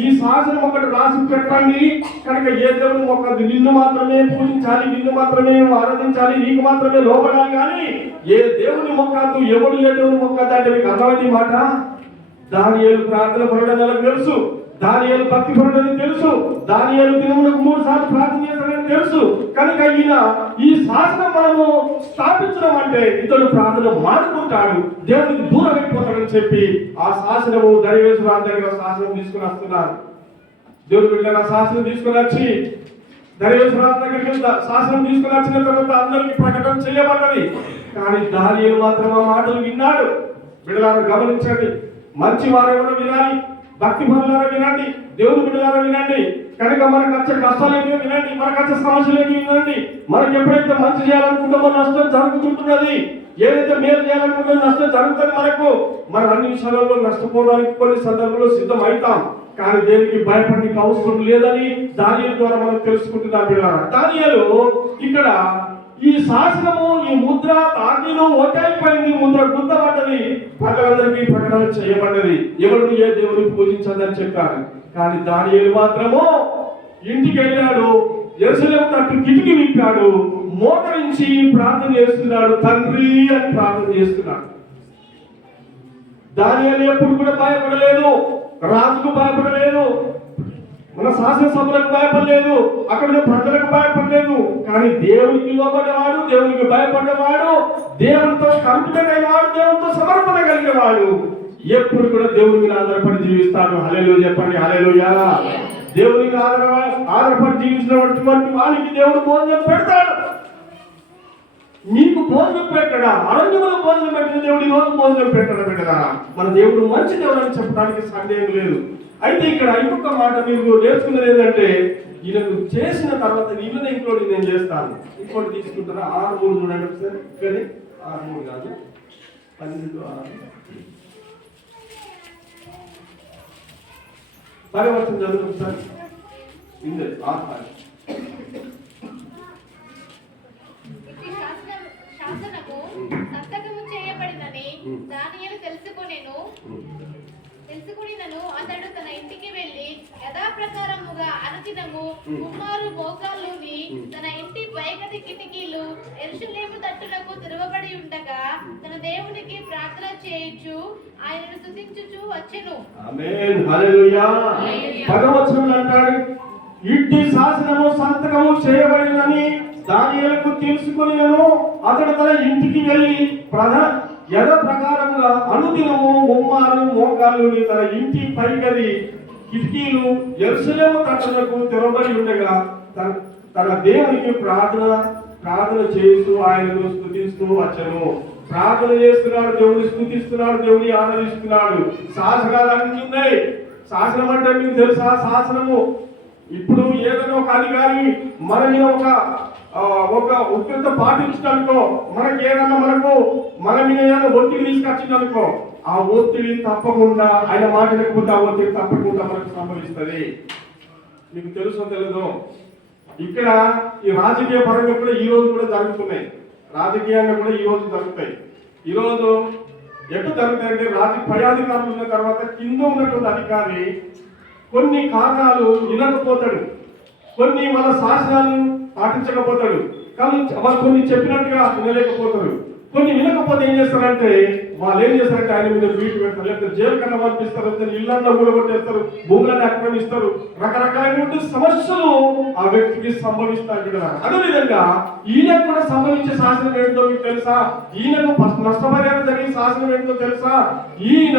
ఈ శాసనం ఒకటి రాసి పెట్టండి. కనుక ఏ దేవుని మొక్కదు, నిన్ను మాత్రమే పూజించాలి, నిన్ను మాత్రమే ఆరాధించాలి, నీకు మాత్రమే లోపడాలి. కానీ ఏ దేవుని మొక్కదు, ఎవడు ఏ దేవుని మొక్కదు అంటే మీకు అర్థమైంది మాట. దానియేలు ప్రార్థన పడడం వాళ్ళకి తెలుసు, దానియేలు భక్తి పడడం తెలుసు, దానియేలు దినములకు 3 సార్లు ప్రార్థన చేస్తాడని తెలుసు. కనుక ఈయన ఈ శాసనం మనము స్థాపించడం అంటే ఇతడు ప్రార్థన మానుకుంటాడు, దేవునికి దూరం అయిపోతాడని చెప్పి ఆ శాసనము దర్యాసు రాజు దగ్గర శాసనం తీసుకుని వస్తున్నారు. దేవుడు బిడ్డల శాసనం తీసుకుని వచ్చి దర్యాసు రాజు దగ్గరికి శాసనం తీసుకుని వచ్చిన తర్వాత అందరికి ప్రకటన చేయబడ్డది. కానీ దానియేలు మాత్రం ఆ మాటలు విన్నాడు. బిడ్డలారా గమనించండి, మంచి వారెవరో వినాలి, భక్తి పనులారా వినండి, దేవుని బిడ్డలారా వినండి. కనుక మనకు వచ్చే కష్టాలేమి వినండి, మనకు వచ్చే సమస్యలేమి వినండి. మనకి ఎప్పుడైతే మంచి చేయాలనుకుంటామో నష్టం జరుగుతుంటున్నది, ఏదైతే మేలు చేయాలనుకుంటే నష్టం జరుగుతుంది. మనం అన్ని విషయాలలో నష్టపోవడానికి కొన్ని సందర్భంలో సిద్ధం అవుతాం. కానీ దేనికి భయపడడానికి అవసరం లేదని దానియేలు ద్వారా మనం తెలుసుకుంటున్నాం. పిల్లలు దానియేలు ఇక్కడ ఈ శాసనము, ఈ ముద్ర తాకిలో ఒట్టైపోయింది, ముద్ర గుర్తపడ్డది, ప్రజలందరికీ ప్రకటన చేయబడ్డది, ఎవరిని ఏ దేవుని పూజించదని చెప్పారు. కానీ దానియేలు మాత్రము ఇంటికి వెళ్ళాడు, యెరూషలేము తట్టు కిటికీ విప్పాడు, మోకరించి ప్రార్థన చేస్తున్నాడు, తండ్రి అని ప్రార్థన చేస్తున్నాడు. దానియేలు ఎప్పుడు కూడా భయపడలేదు, రాజుకు భయపడలేదు, మన శాసనసభలకు భయపడలేదు, అక్కడ ప్రజలకు భయపడలేదు. కానీ దేవునికి లోబడ్డవాడు, దేవునికి భయపడ్డవాడు, దేవునితో కమిట్మెంట్ అయినవాడు, దేవునితో సమర్పణ కలిగినవాడు ఎప్పుడు కూడా దేవుని మీద ఆధారపడి జీవిస్తాడు. హల్లెలూయా చెప్పండి, హల్లెలూయా. దేవుని మీద ఆధారపడి జీవించినటువంటి వానికి దేవుడు భోజనం పెడతాడు. నీకు భోజనం పెట్టడా? అరణ్యంలో భోజనం పెట్టిన దేవుడు ఈ రోజు భోజనం పెట్టడా? పెట్టదా? మన దేవుడు మంచి దేవుడు అని చెప్పడానికి సందేహం లేదు. అయితే ఇక్కడ ఇంకొక మాట మీరు నేర్చుకున్నది ఏంటంటే, ఈయనకు చేసిన తర్వాత ఈయన ఇంకోటి నేను చేస్తాను. ఇంకోటి తీసుకుంటారా? 6:3 చూడండి ఒకసారి. కానీ 6:3 కాదు, 12:6 పరివర్తన చదువు ఒకసారి. ఇందే 6. శాసనము సంతకము చేయబడినని దానియేలు తెలుసుకొనినను అతడు తన ఇంటికి వెళ్ళి యథాప్రకారముగా అనుదినము కుమారు మోకాళ్ళుని తన ఇంటి పైగది కిటికీలు యెరూషలేము తట్టులకు తెరవబడి ఉండగా తన దేవునికి ప్రార్థన చేయుచు ఆయనను స్తుతించుచు వచ్చెను. ఆమేన్, హల్లెలూయా. 10వ వచనం అంటాడు, ఇంటి శాసనము సంతకము చేయబడినని దానియేలుకు తెలుసుకొనినను అతడు తన ఇంటికి వెళ్ళి యథ ప్రకారంగా అనుదినము ఉమ్మారు మోకాళ్ళుని తన ఇంటి పైగది కిటికీలు యెరూషలేము తట్టులకు తెరవబడి ఉండగా తన దేవునికి ప్రార్థన చేస్తూ ఆయనను స్తుతిస్తూ వచ్చెను. ప్రార్థన చేస్తున్నాడు, దేవుని స్తుతిస్తున్నాడు, దేవుని ఆరాధిస్తున్నాడు. శాసనాలు అన్ని ఉన్నాయి. శాసనం అంటే మీకు తెలుసా? శాసనము ఇప్పుడు ఏదైనా ఒక అధికారి మన మీద ఒక ఉగ్రత పాటించడానికో, మనకి ఏదైనా మన మీద ఏదైనా ఒత్తిడి తీసుకొచ్చిందనుకో, ఆ ఒత్తిడి తప్పకుండా ఆయన మాట లేకపోతే ఆ ఒత్తిడి తప్పకుండా మనకు సంభవిస్తుంది. మీకు తెలుసో తెలీదో, ఇక్కడ ఈ రాజకీయ పరంగా కూడా ఈ రోజు కూడా జరుగుతున్నాయి. రాజకీయంగా కూడా ఈ రోజు జరుగుతాయి. ఈ రోజు ఎటు జరుగుతాయంటే, పై అధికారులు ఉన్న తర్వాత కింద ఉన్నటువంటి అధికారి కొన్ని కారణాలు వినకపోతాడు, కొన్ని మన శాసనాలు పాటించకపోతాడు, కానీ వాళ్ళు కొన్ని చెప్పినట్టుగా వినలేకపోతాడు. కొన్ని వినకపోతే ఏం చేస్తారంటే వాళ్ళు ఏం చేస్తారంటే ఆయన మీద బీట్ పెడతారు, లేకపోతే జైలు కన్నా పంపిస్తారు, లేకపోతే ఇళ్ళల్లో కూడగొట్టేస్తారు, భూములను ఆక్రమిస్తారు, రకరకాలైనటువంటి సమస్యలు ఆ వ్యక్తికి సంభవిస్తాయి కదా. అదేవిధంగా ఈయనకు కూడా సంభవించే శాసనం ఏంటో మీకు తెలుసా? ఈయనకు నష్టపరిహారం జరిగే శాసనం ఏంటో తెలుసా? ఈయన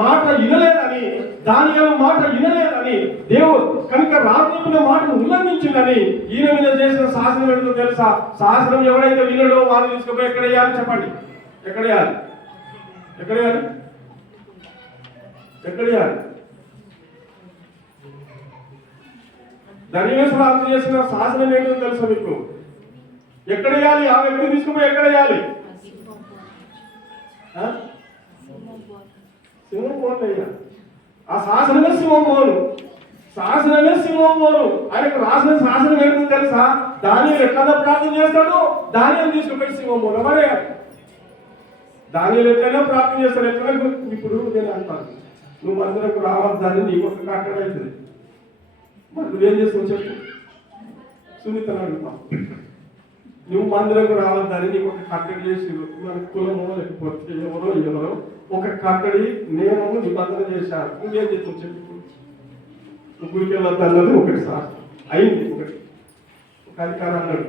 మాట వినలేదని, దానియేలు మాట వినలేదని, దేవుడు కనుక రాజుల మాటను ఉల్లంఘించిందని ఈయన మీద చేసిన శాసనం ఏంటో తెలుసా? శాసనం ఎవరైతే వినడో వారిని తీసుకుపోయి ఎక్కడ వేయాలి చెప్పండి? ఎక్కడ వేయాలి? ఎక్కడ వేయాలి? ఎక్కడ వేయాలి? ధన్యేశ్వరాలు చేసిన శాసనం ఏంటో తెలుసా మీకు? ఎక్కడ వేయాలి? ఆ వ్యక్తిని తీసుకుపోయి ఎక్కడ వేయాలి? సింహం బోన్ వేయాలి. ఆ శాసనమే సింహం బోను. శాసనమే సింహం బోను. ఆయనకు రాసిన శాసనం ఏంటో తెలుసా? దానియేలు ఎట్లా ప్రార్థన చేస్తాడు? దానియేలు తీసుకుపోయి సింహం బోను మరే. దానియేలు ఎట్లయినా ప్రార్థన చేస్తాడు. ఎట్లయినా ఇప్పుడు నేను అంటాను, నువ్వు మందిరకు రావద్దని నీకు ఒక కట్టడ అవుతుంది. మరి నువ్వేం చేస్తావు చెప్పు? సునీతను అడుగుతావు, నువ్వు మందిరకు రావద్దని నీకు ఒక కట్టడి చేసి మన కులమో లేకపోతే ఎవరో ఒక కట్టడి నేను నిబంధన చేశాను, నువ్వేం చేస్తావు చెప్పు? నువ్వు గుడికి వెళ్ళొద్దు అన్నది ఒకటి సార్ అయింది. ఒకటి ఒక అధికారం అన్నాడు,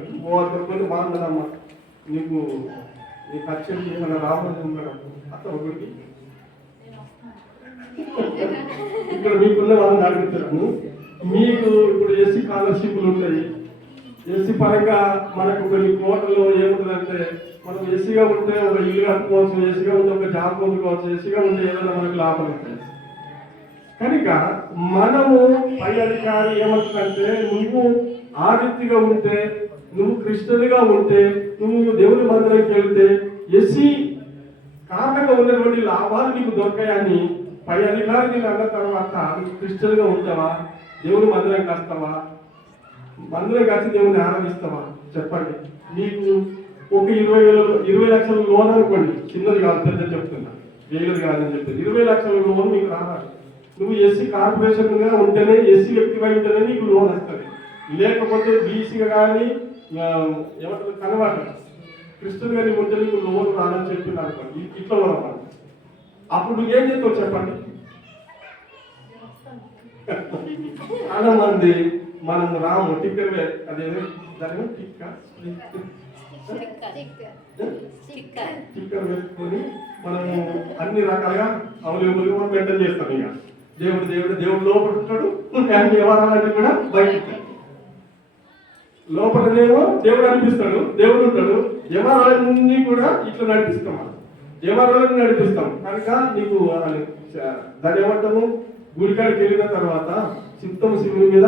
కొన్ని బాగుందమ్మా నీకు ఖర్చు మన రావాలని ఉన్నాడు అత్త ఒకటి. ఇక్కడ మీకున్న వాళ్ళని అడుగుతున్నాను, మీకు ఇప్పుడు ఎస్సీ స్కాలర్షిప్లు ఉంటాయి. ఎస్సీ పరంగా మనకు కొన్ని కోటలో ఏముంటుందంటే, మనం ఎస్సీగా ఉంటే ఒక ఇల్లు కట్టుకోవచ్చు, ఎస్సీగా ఉంటే ఒక జాబ్ పొందుకోవచ్చు, ఎస్సీగా ఉంటే ఏదైనా మనకు లాభం ఉంటుంది. కనుక మనము పై అధికారి ఏమంటుందంటే, నువ్వు ఆదిత్యగా ఉంటే, నువ్వు క్రిస్టియన్గా ఉంటే, నువ్వు దేవుని మందిరానికి వెళ్తే ఎస్సీ కారణంగా ఉన్నటువంటి లాభాలు నీకు దొరకాయని పై అధికారి నీకు అన్న తర్వాత నువ్వు క్రిస్టియన్గా ఉంటావా? దేవుని మందిరం కాస్తావా? మందిరం కాచి దేవుని ఆరాధిస్తావా? చెప్పండి. నీకు ఒక 20 లక్షల లోన్ అనుకోండి, చిన్నది కాదు పెద్ద చెప్తున్నా, వేలది కాదని చెప్తే 20 లక్షల లోన్ నీకు రావాలి. నువ్వు ఎస్సీ కార్పొరేషన్గా ఉంటేనే, ఎస్సీ వ్యక్తిగా ఉంటేనే నీకు లోన్ వస్తుంది. లేకపోతే బీసీగా కానీ ఏమంటారు కనవాట క్రిస్టియన్ గారి ఉంటే నీకు లోన్ రాదని చెప్పి అనుకోండి. ఇట్లా మనం అప్పుడు నువ్వేం చేస్తావు చెప్పండి? చాలా మంది మనం రాము టిక్కర్ అదేదో దాని టిక్కర్ వేసుకొని మనము అన్ని రకాలుగా అవైలబుల్గా మనం మెయింటైన్ చేస్తాం. ఇక దేవుడు లోపల ఉంటాడు, అన్ని వ్యవహారాలన్నీ కూడా బయట. లోపలనేమో దేవుడు అనిపిస్తాడు, దేవుడు ఉంటాడు, వ్యవహారాలన్నీ కూడా ఇట్లా నడిపిస్తాం. మనం వ్యవహారాలను నడిపిస్తాం. కనుక నీకు దాన్ని ఏమంటాము? గుడికాడికి వెళ్ళిన తర్వాత చిత్తము శివుని మీద,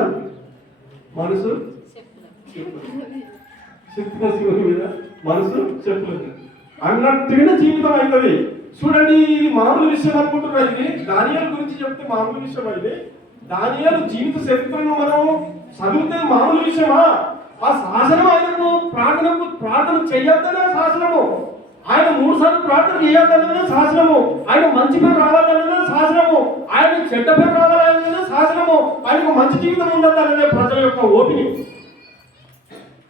మనసు చిత్తము శివుని మీద, మనసు చెప్పుల మీద అన్నట్టుగా జీవితం అవుతుంది. చూడండి, ఇది మామూలు విషయం అనుకుంటున్నా. ఇది దానియేలు గురించి చెప్తే మామూలు విషయం. ఇది దానియేలు జీవిత చరిత్రను మనం చదివితే మామూలు విషయమా? ఆ శాసనం ఆయనకు ప్రార్థన చేయొద్దనే శాసనము, ఆయన 3 సార్లు ప్రార్థన చేయొద్దనే శాసనము, ఆయన మంచి పేరు రావాలనే శాసనము, ఆయన చెడ్డ పేరు రావాలనే శాసనము, ఆయనకు మంచి జీవితం ఉండదనే ప్రజల యొక్క ఓపిక.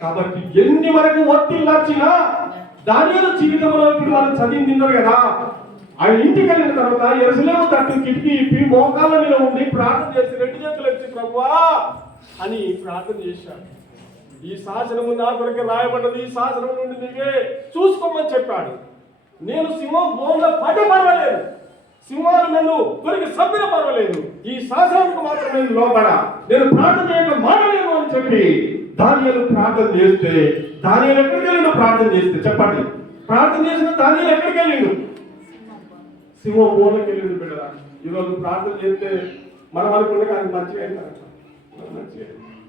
కాబట్టి ఎన్ని మనకు ఒత్తిళ్ళు వచ్చినా దానియేలు జీవితంలో ఇప్పుడు మనం చదివిందిన్నారు కదా. ఆయన ఇంటికి వెళ్ళిన తర్వాత యెరూషలేము తట్టు కిటికీ ఇప్పి మోకాళ్ళ మీద ఉండి ప్రార్థన చేసి 2 చేతులు ఎత్తి ప్రభువా అని ప్రార్థన చేశాడు. ఈ శాసనము నా కొరకు రాయబడ్డది, ఈ శాసనం నుండి నీవే చూసుకోమని చెప్పాడు. నేను సింహం బోన్లో పడే పర్వాలేదు, సింహాలు నన్ను కొరికి సభ్యుల పర్వాలేదు, ఈ శాసనానికి మాత్రం నేను లోబడా, నేను ప్రార్థన చేయక మానలేను అని చెప్పి దానియేలు ప్రార్థన చేస్తే, దానియేలు ఎక్కడికి వెళ్ళిండు? ప్రార్థన చేస్తే చెప్పండి, ప్రార్థన చేసిన దానియేలు ఎక్కడికి వెళ్ళిండు? సింహం బోన్లోకి వెళ్ళిండు. బిడ్డరా, ఈరోజు ప్రార్థన చేస్తే మనం అనుకుంటే కానీ మంచిగా అయింది.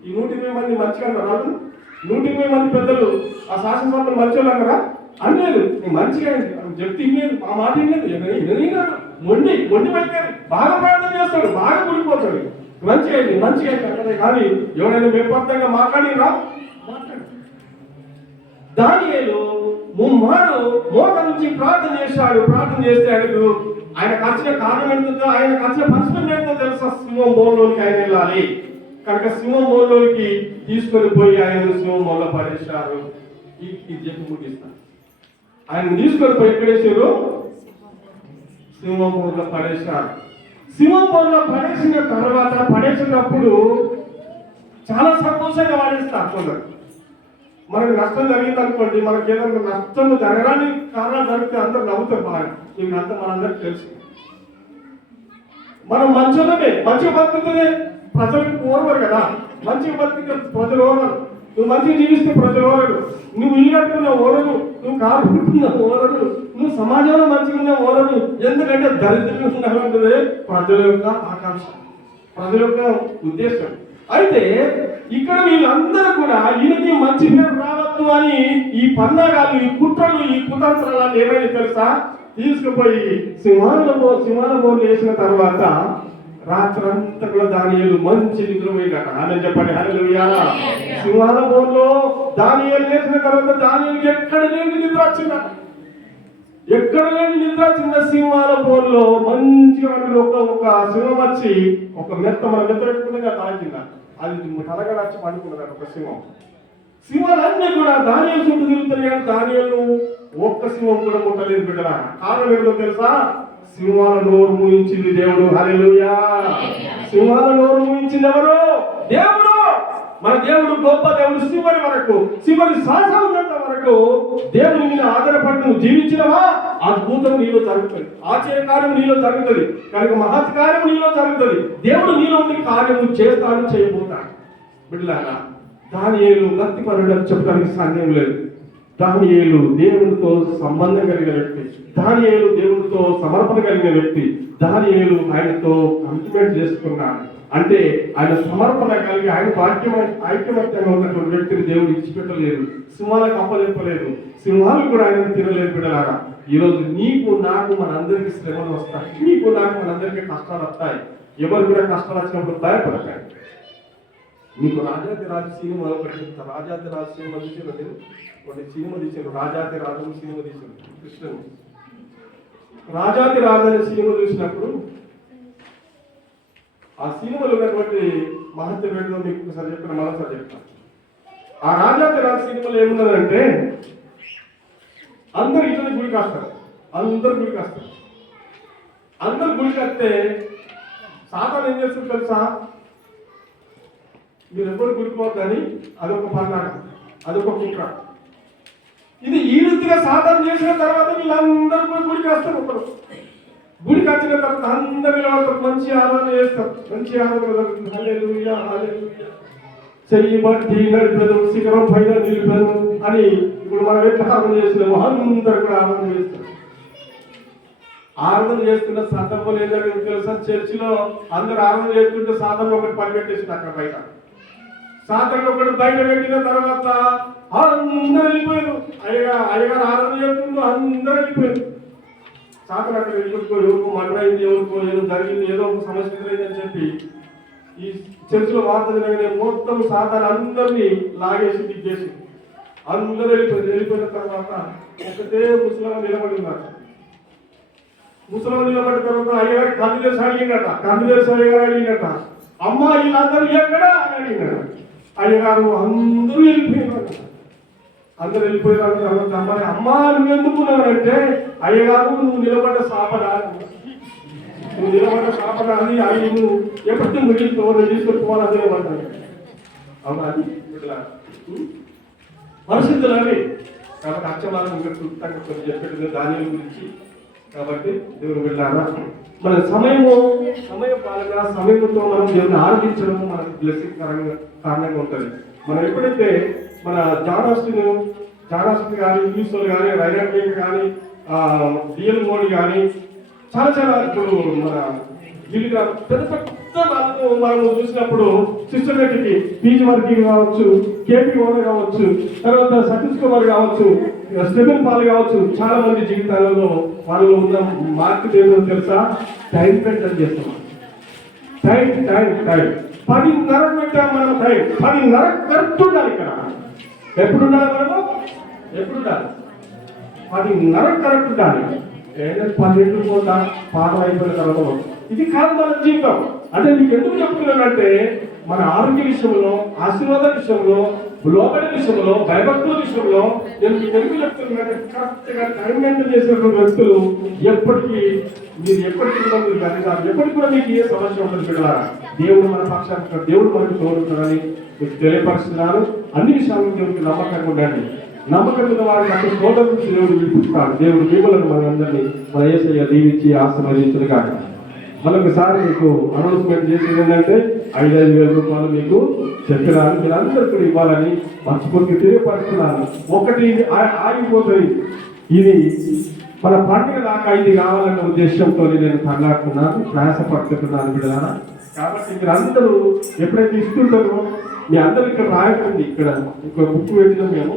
ఈ 120 మంది మంచిగా అన్నారు, 120 మంది పెద్దలు ఆ శాసనసభలు మంచి వాళ్ళు అన్నారా? అనలేదు. మంచిగా చెప్తే ఇన్లేదు, ఆ మాట ఇన్లేదు. మొండి వైఖరి, బాగా ప్రార్థన చేస్తాడు, బాగా కూలిపోతాడు, మంచిగా అయింది. కానీ ఎవరైనా బేపర్థంగా మాట్లాడినా మాట్లాడు. దానియేలు ముమ్మారు మోట నుంచి ప్రార్థన చేశాడు. ప్రార్థన చేస్తే ఆయనకు వచ్చిన కారణం ఏంటో, ఆయనకు వచ్చిన పనిష్మెంట్ ఏంటో తెలుసా? సింహం బోన్లోనికి ఆయన వెళ్ళాలి. కనుక సింహం బోన్లోనికి తీసుకొని పోయి ఆయన సింహం బోన్లో పడేశారు. ఇది చెప్పి ముగిస్తాను. ఆయన తీసుకొని పోయి ఎక్కడేసారు? సింహం బోన్లో పడేశారు. సింహం బోన్లో పడేసిన తర్వాత పడేసినప్పుడు చాలా సంతోషంగా పడేస్తారు కొందరు. మనకు నష్టం జరిగింది అనుకోండి, మనకి ఏదైనా నష్టం జరగడానికి కారణాలు జరిగితే అందరూ నవ్వుతారు. బాగా మీకు అంతా మనందరికి తెలుసు. మనం మంచోళ్ళమే, మంచిగా బతుకుతుంది ప్రజలకు ఓరవరు కదా. మంచిగా బతికితే ప్రజలు ఓరరు. నువ్వు మంచిగా జీవిస్తే ప్రజలు ఓరరు. నువ్వు ఇల్లు కట్టుకున్న ఓరరు, నువ్వు కారు కొట్టుకున్న ఓరరు, నువ్వు సమాజంలో మంచిగా ఉన్న ఓరరు. ఎందుకంటే దరిద్రంగా ఉండాలంటే ప్రజల యొక్క ఆకాంక్ష, ప్రజల యొక్క ఉద్దేశం. అయితే ఇక్కడ వీళ్ళందరూ కూడా ఈయనకి మంచి పేరు రావద్దు అని ఈ పన్నాగాలు, ఈ కుట్రలు, ఈ కుతంత్రాలు ఏమైనా తెలుసా, తీసుకుపోయి సింహాల బోర్లు వేసిన తర్వాత రాత్రంతా కూడా దానియేలు మంచి నిద్రపోయినట. ఆమె చెప్పండి హల్లెలూయా. సింహాల బోర్లో దానియేలు వేసిన తర్వాత దానియేలుకి ఎక్కడ లేని నిద్ర వచ్చిందట. ఎక్కడ లేని నిద్ర వచ్చింద సింహాల బోర్లో మంచిగా ఒక సింహం వచ్చి ఒక మెత్త మన మెత్త పెట్టుకుంటే తాకింద. అది కలగడ వచ్చి పండుకున్నదట ఒక సింహం. సింహాలన్నీ కూడా దానియేలు చుట్టూ తిరుగుతాయి కానీ దానియేలు ఒక్క సింహం కూడా ముట్టలేదు బిడ్డలా. కారణం ఏంటో తెలుసా? సింహాల నోరు మూయించింది దేవుడు. హల్లెలూయా. సింహాల నోరు మూయించింది ఎవరు? దేవుడు. మన దేవుడు గొప్ప దేవుడు. సింహని వరకు, సింహని శ్వాస ఉన్నంత వరకు దేవుని మీద ఆధారపడి నువ్వు జీవించినవా అద్భుతం నీలో జరుగుతుంది, ఆశ్చర్యకార్యం నీలో జరుగుతుంది, కనుక మహత్కార్యం నీలో జరుగుతుంది. దేవుడు నీలో ఉండి కార్యము చేస్తాడు, చేయబోతాడు. బిడ్డలారా, దానియేలు భక్తి పరుడని చెప్పడానికి సాధ్యం లేదు. దానియేలు దేవునితో సంబంధం కలిగిన వ్యక్తి, దానియేలు దేవునితో సమర్పణ కలిగిన వ్యక్తి, దానియేలు ఆయనతో కమిట్మెంట్ చేసుకున్నాడు. అంటే ఆయన సమర్పణ కలిగి ఆయన ఐక్యమత్యంగా ఉన్నటువంటి వ్యక్తిని దేవుడు ఇచ్చిపెట్టలేదు, సింహాలకు అప్పచెప్పలేదు, సింహాలు కూడా ఆయన తినలేదు. బిడ్డలారా, ఈరోజు నీకు నాకు మనందరికీ శ్రమలు వస్తాయి, నీకు నాకు మనందరికీ కష్టాలు వస్తాయి. ఎవరు కూడా కష్టాలు వచ్చినప్పుడు భయపడతాయి. మీకు రాజాతి రాజు సినిమా ఒకటి చెప్తాను. రాజాతి రాజు సినిమా తీసిన ఒకటి సినిమా తీసాను. రాజాతి రాజు సినిమా తీసాను. కృష్ణుడు రాజాతి రాజు అనే సినిమా చూసినప్పుడు ఆ సినిమాలో ఉన్నటువంటి మహత్యం ఏంటో మీకు ఒకసారి చెప్పిన మరోసారి చెప్తాను. ఆ రాజాతి రాజు సినిమాలో ఏమున్నదంటే అందరు ఇతని గుడికి వస్తారు, అందరు గుడికి వస్తారు. అందరు గుడికి వస్తే సాతాను ఏం చేస్తుంది తెలుసా? మీరు ఎవరు గుడిపోద్దని అదొక పన్నాడు, అదొక కుట్ర. ఇది ఈ రీతిగా సాధన చేసిన తర్వాత వీళ్ళందరూ కూడా గుడికి వస్తారు. ఒకరు గుడికి వచ్చిన తర్వాత అందరు నిలబడతారు, మంచి ఆరాధన చేస్తారు, మంచి ఆరాధన జరుగుతుంది. హల్లెలూయా హల్లెలూయా. చెయ్యి బట్టి నడిపేదు, శిఖరం పైన నిలిపేదు అని ఇప్పుడు మనం ఎట్లా ఆరాధన చేస్తున్నాము అందరు కూడా ఆరాధన చేస్తారు. ఆరాధన చేస్తున్న సందర్భంలో ఏంటంటే తెలుసా, చర్చిలో అందరు ఆరాధన చేస్తుంటే సాధన ఒకటి పని పెట్టేసింది అక్కడ బయట. సాధన ఒకటి బయట పెట్టిన తర్వాత అందరూ వెళ్ళిపోయారు. అయ్యగారు ఆరాధన చేస్తుందో అందరూ వెళ్ళిపోయారు. సాధన అక్కడ వెళ్ళిపోయి ఎవరికో మండైంది, ఎవరికో ఏదో జరిగింది, ఏదో ఒక సమస్య ఎదురైందని చెప్పి ఈ చర్చిలో వార్త జరిగిన మొత్తం సాధన అందరినీ లాగేసి దిగ్గేసి అందరూ వెళ్ళిపోయిన తర్వాత ఒకటే ముసలమ్మ నిలబడి ఉన్నారు. ముసలమ్మ నిలబడిన తర్వాత అయ్యగారు కన్ను చేసి అడిగినట, కన్ను చేసి అయ్యగారు అడిగినట, అమ్మ వీళ్ళందరూ ఎక్కడా అని అడిగినాడు. అయ్యగారు అందరూ వెళ్ళిపోయినారు. అందరూ వెళ్ళిపోయిన తర్వాత అమ్మాయి అమ్మ నువ్వు ఎందుకున్నావంటే అయ్యగారు నువ్వు నిలబడ్డ సాపడా, నువ్వు నిలబడ్డ సాపడా అని అవి నువ్వు ఎప్పటికీ మిగిలిపోవాలి తీసుకొచ్చుకోవాలి అదే పడ్డాను. అవునా ఇట్లా పరిస్థితులు అవి. కాబట్టి అచ్చమానం ఇంకా క్లుప్తంగా కొన్ని చెప్పేది దాని గురించి. కాబట్టి దేవుడు వెళ్ళారా, మన సమయ పాలన, సమయంతో మనం దేవుని ఆరాధించడం మనకు బ్లెస్సింగ్ కారణంగా ఉంటుంది. మనం ఎప్పుడైతే మన జానాస్టిని కానీ, యూస్ఫుల్ కానీ, రైనర్ కానీ, డిఎల్ మోడీ కానీ చాలా ఇప్పుడు మన వీళ్ళుగా పెద్ద వాళ్ళను మనం చూసినప్పుడు సిస్టమేటిక్ పీజీ వర్కింగ్ కావచ్చు, కేపీ ఓనర్ కావచ్చు, తర్వాత సతీష్ కుమార్ కావచ్చు, స్టెఫెన్ పాల్ కావచ్చు, చాలా మంది జీవితాలలో వాళ్ళు ఉన్న మార్క్ ఏదో తెలుసా? టైం స్పెండ్ చేస్తున్నాం. టైం 10:30 పెట్టాం మనం. టైం 10:30 కరెక్ట్ ఉండాలి. ఇక్కడ ఎప్పుడు ఉండాలి? మనము ఎప్పుడు ఉండాలి? 10:30 కరెక్ట్ ఉండాలి. 12 పోతా పాఠం అయిపోయిన తర్వాత ఇది కాదు మన జీవితం. అంటే మీకు ఎందుకు చెప్తున్నానంటే మన ఆరోగ్య విషయంలో, ఆశీర్వాద విషయంలో, లోబడి విషయంలో, భయభక్తుల విషయంలో నేను తెలుగు చెప్తున్నాను, కరెక్ట్ గా టైం మెయింటైన్ చేసినటువంటి వ్యక్తులు ఎప్పటికీ కూడా మీరు వెనకాలి, ఎప్పటికి కూడా మీకు ఏ సమస్య ఉండదు బిడ్డలారా. దేవుడు మన పక్షాన్ని, దేవుడు మనకు తోడుతాడని మీకు తెలియపరుస్తున్నాను. అన్ని విషయాల్లో దేవుడికి నమ్మకంగా ఉండండి. నమ్మకం మీద వాడిని అక్కడ సోదరు నుంచి దేవుడు విడిపిస్తాడు. దేవుడు మిమ్మల్ని మనందరినీ మన యేసయ్య దీవించి ఆశీర్వదించును కాక. మరొకసారి మీకు అనౌన్స్మెంట్ చేసేది ఏంటంటే 5,000 రూపాయలు మీకు చెప్పినాను, మీరు అందరూ కూడా ఇవ్వాలని మర్చిపోయి తెలియపరుస్తున్నాను. ఒకటి ఆగిపోతుంది, ఇది మన పండుగ దాకా ఇది కావాలన్న ఉద్దేశంతో నేను తల్లాడుతున్నాను, ప్రయాసపడుతున్నాను బిడ్డలారా. కాబట్టి మీరు అందరూ ఎప్పుడైతే ఇస్తుంటారో మీ అందరూ ఇక్కడ రాయకండి, ఇక్కడ ఇంకో బుక్ పెట్టినా మేము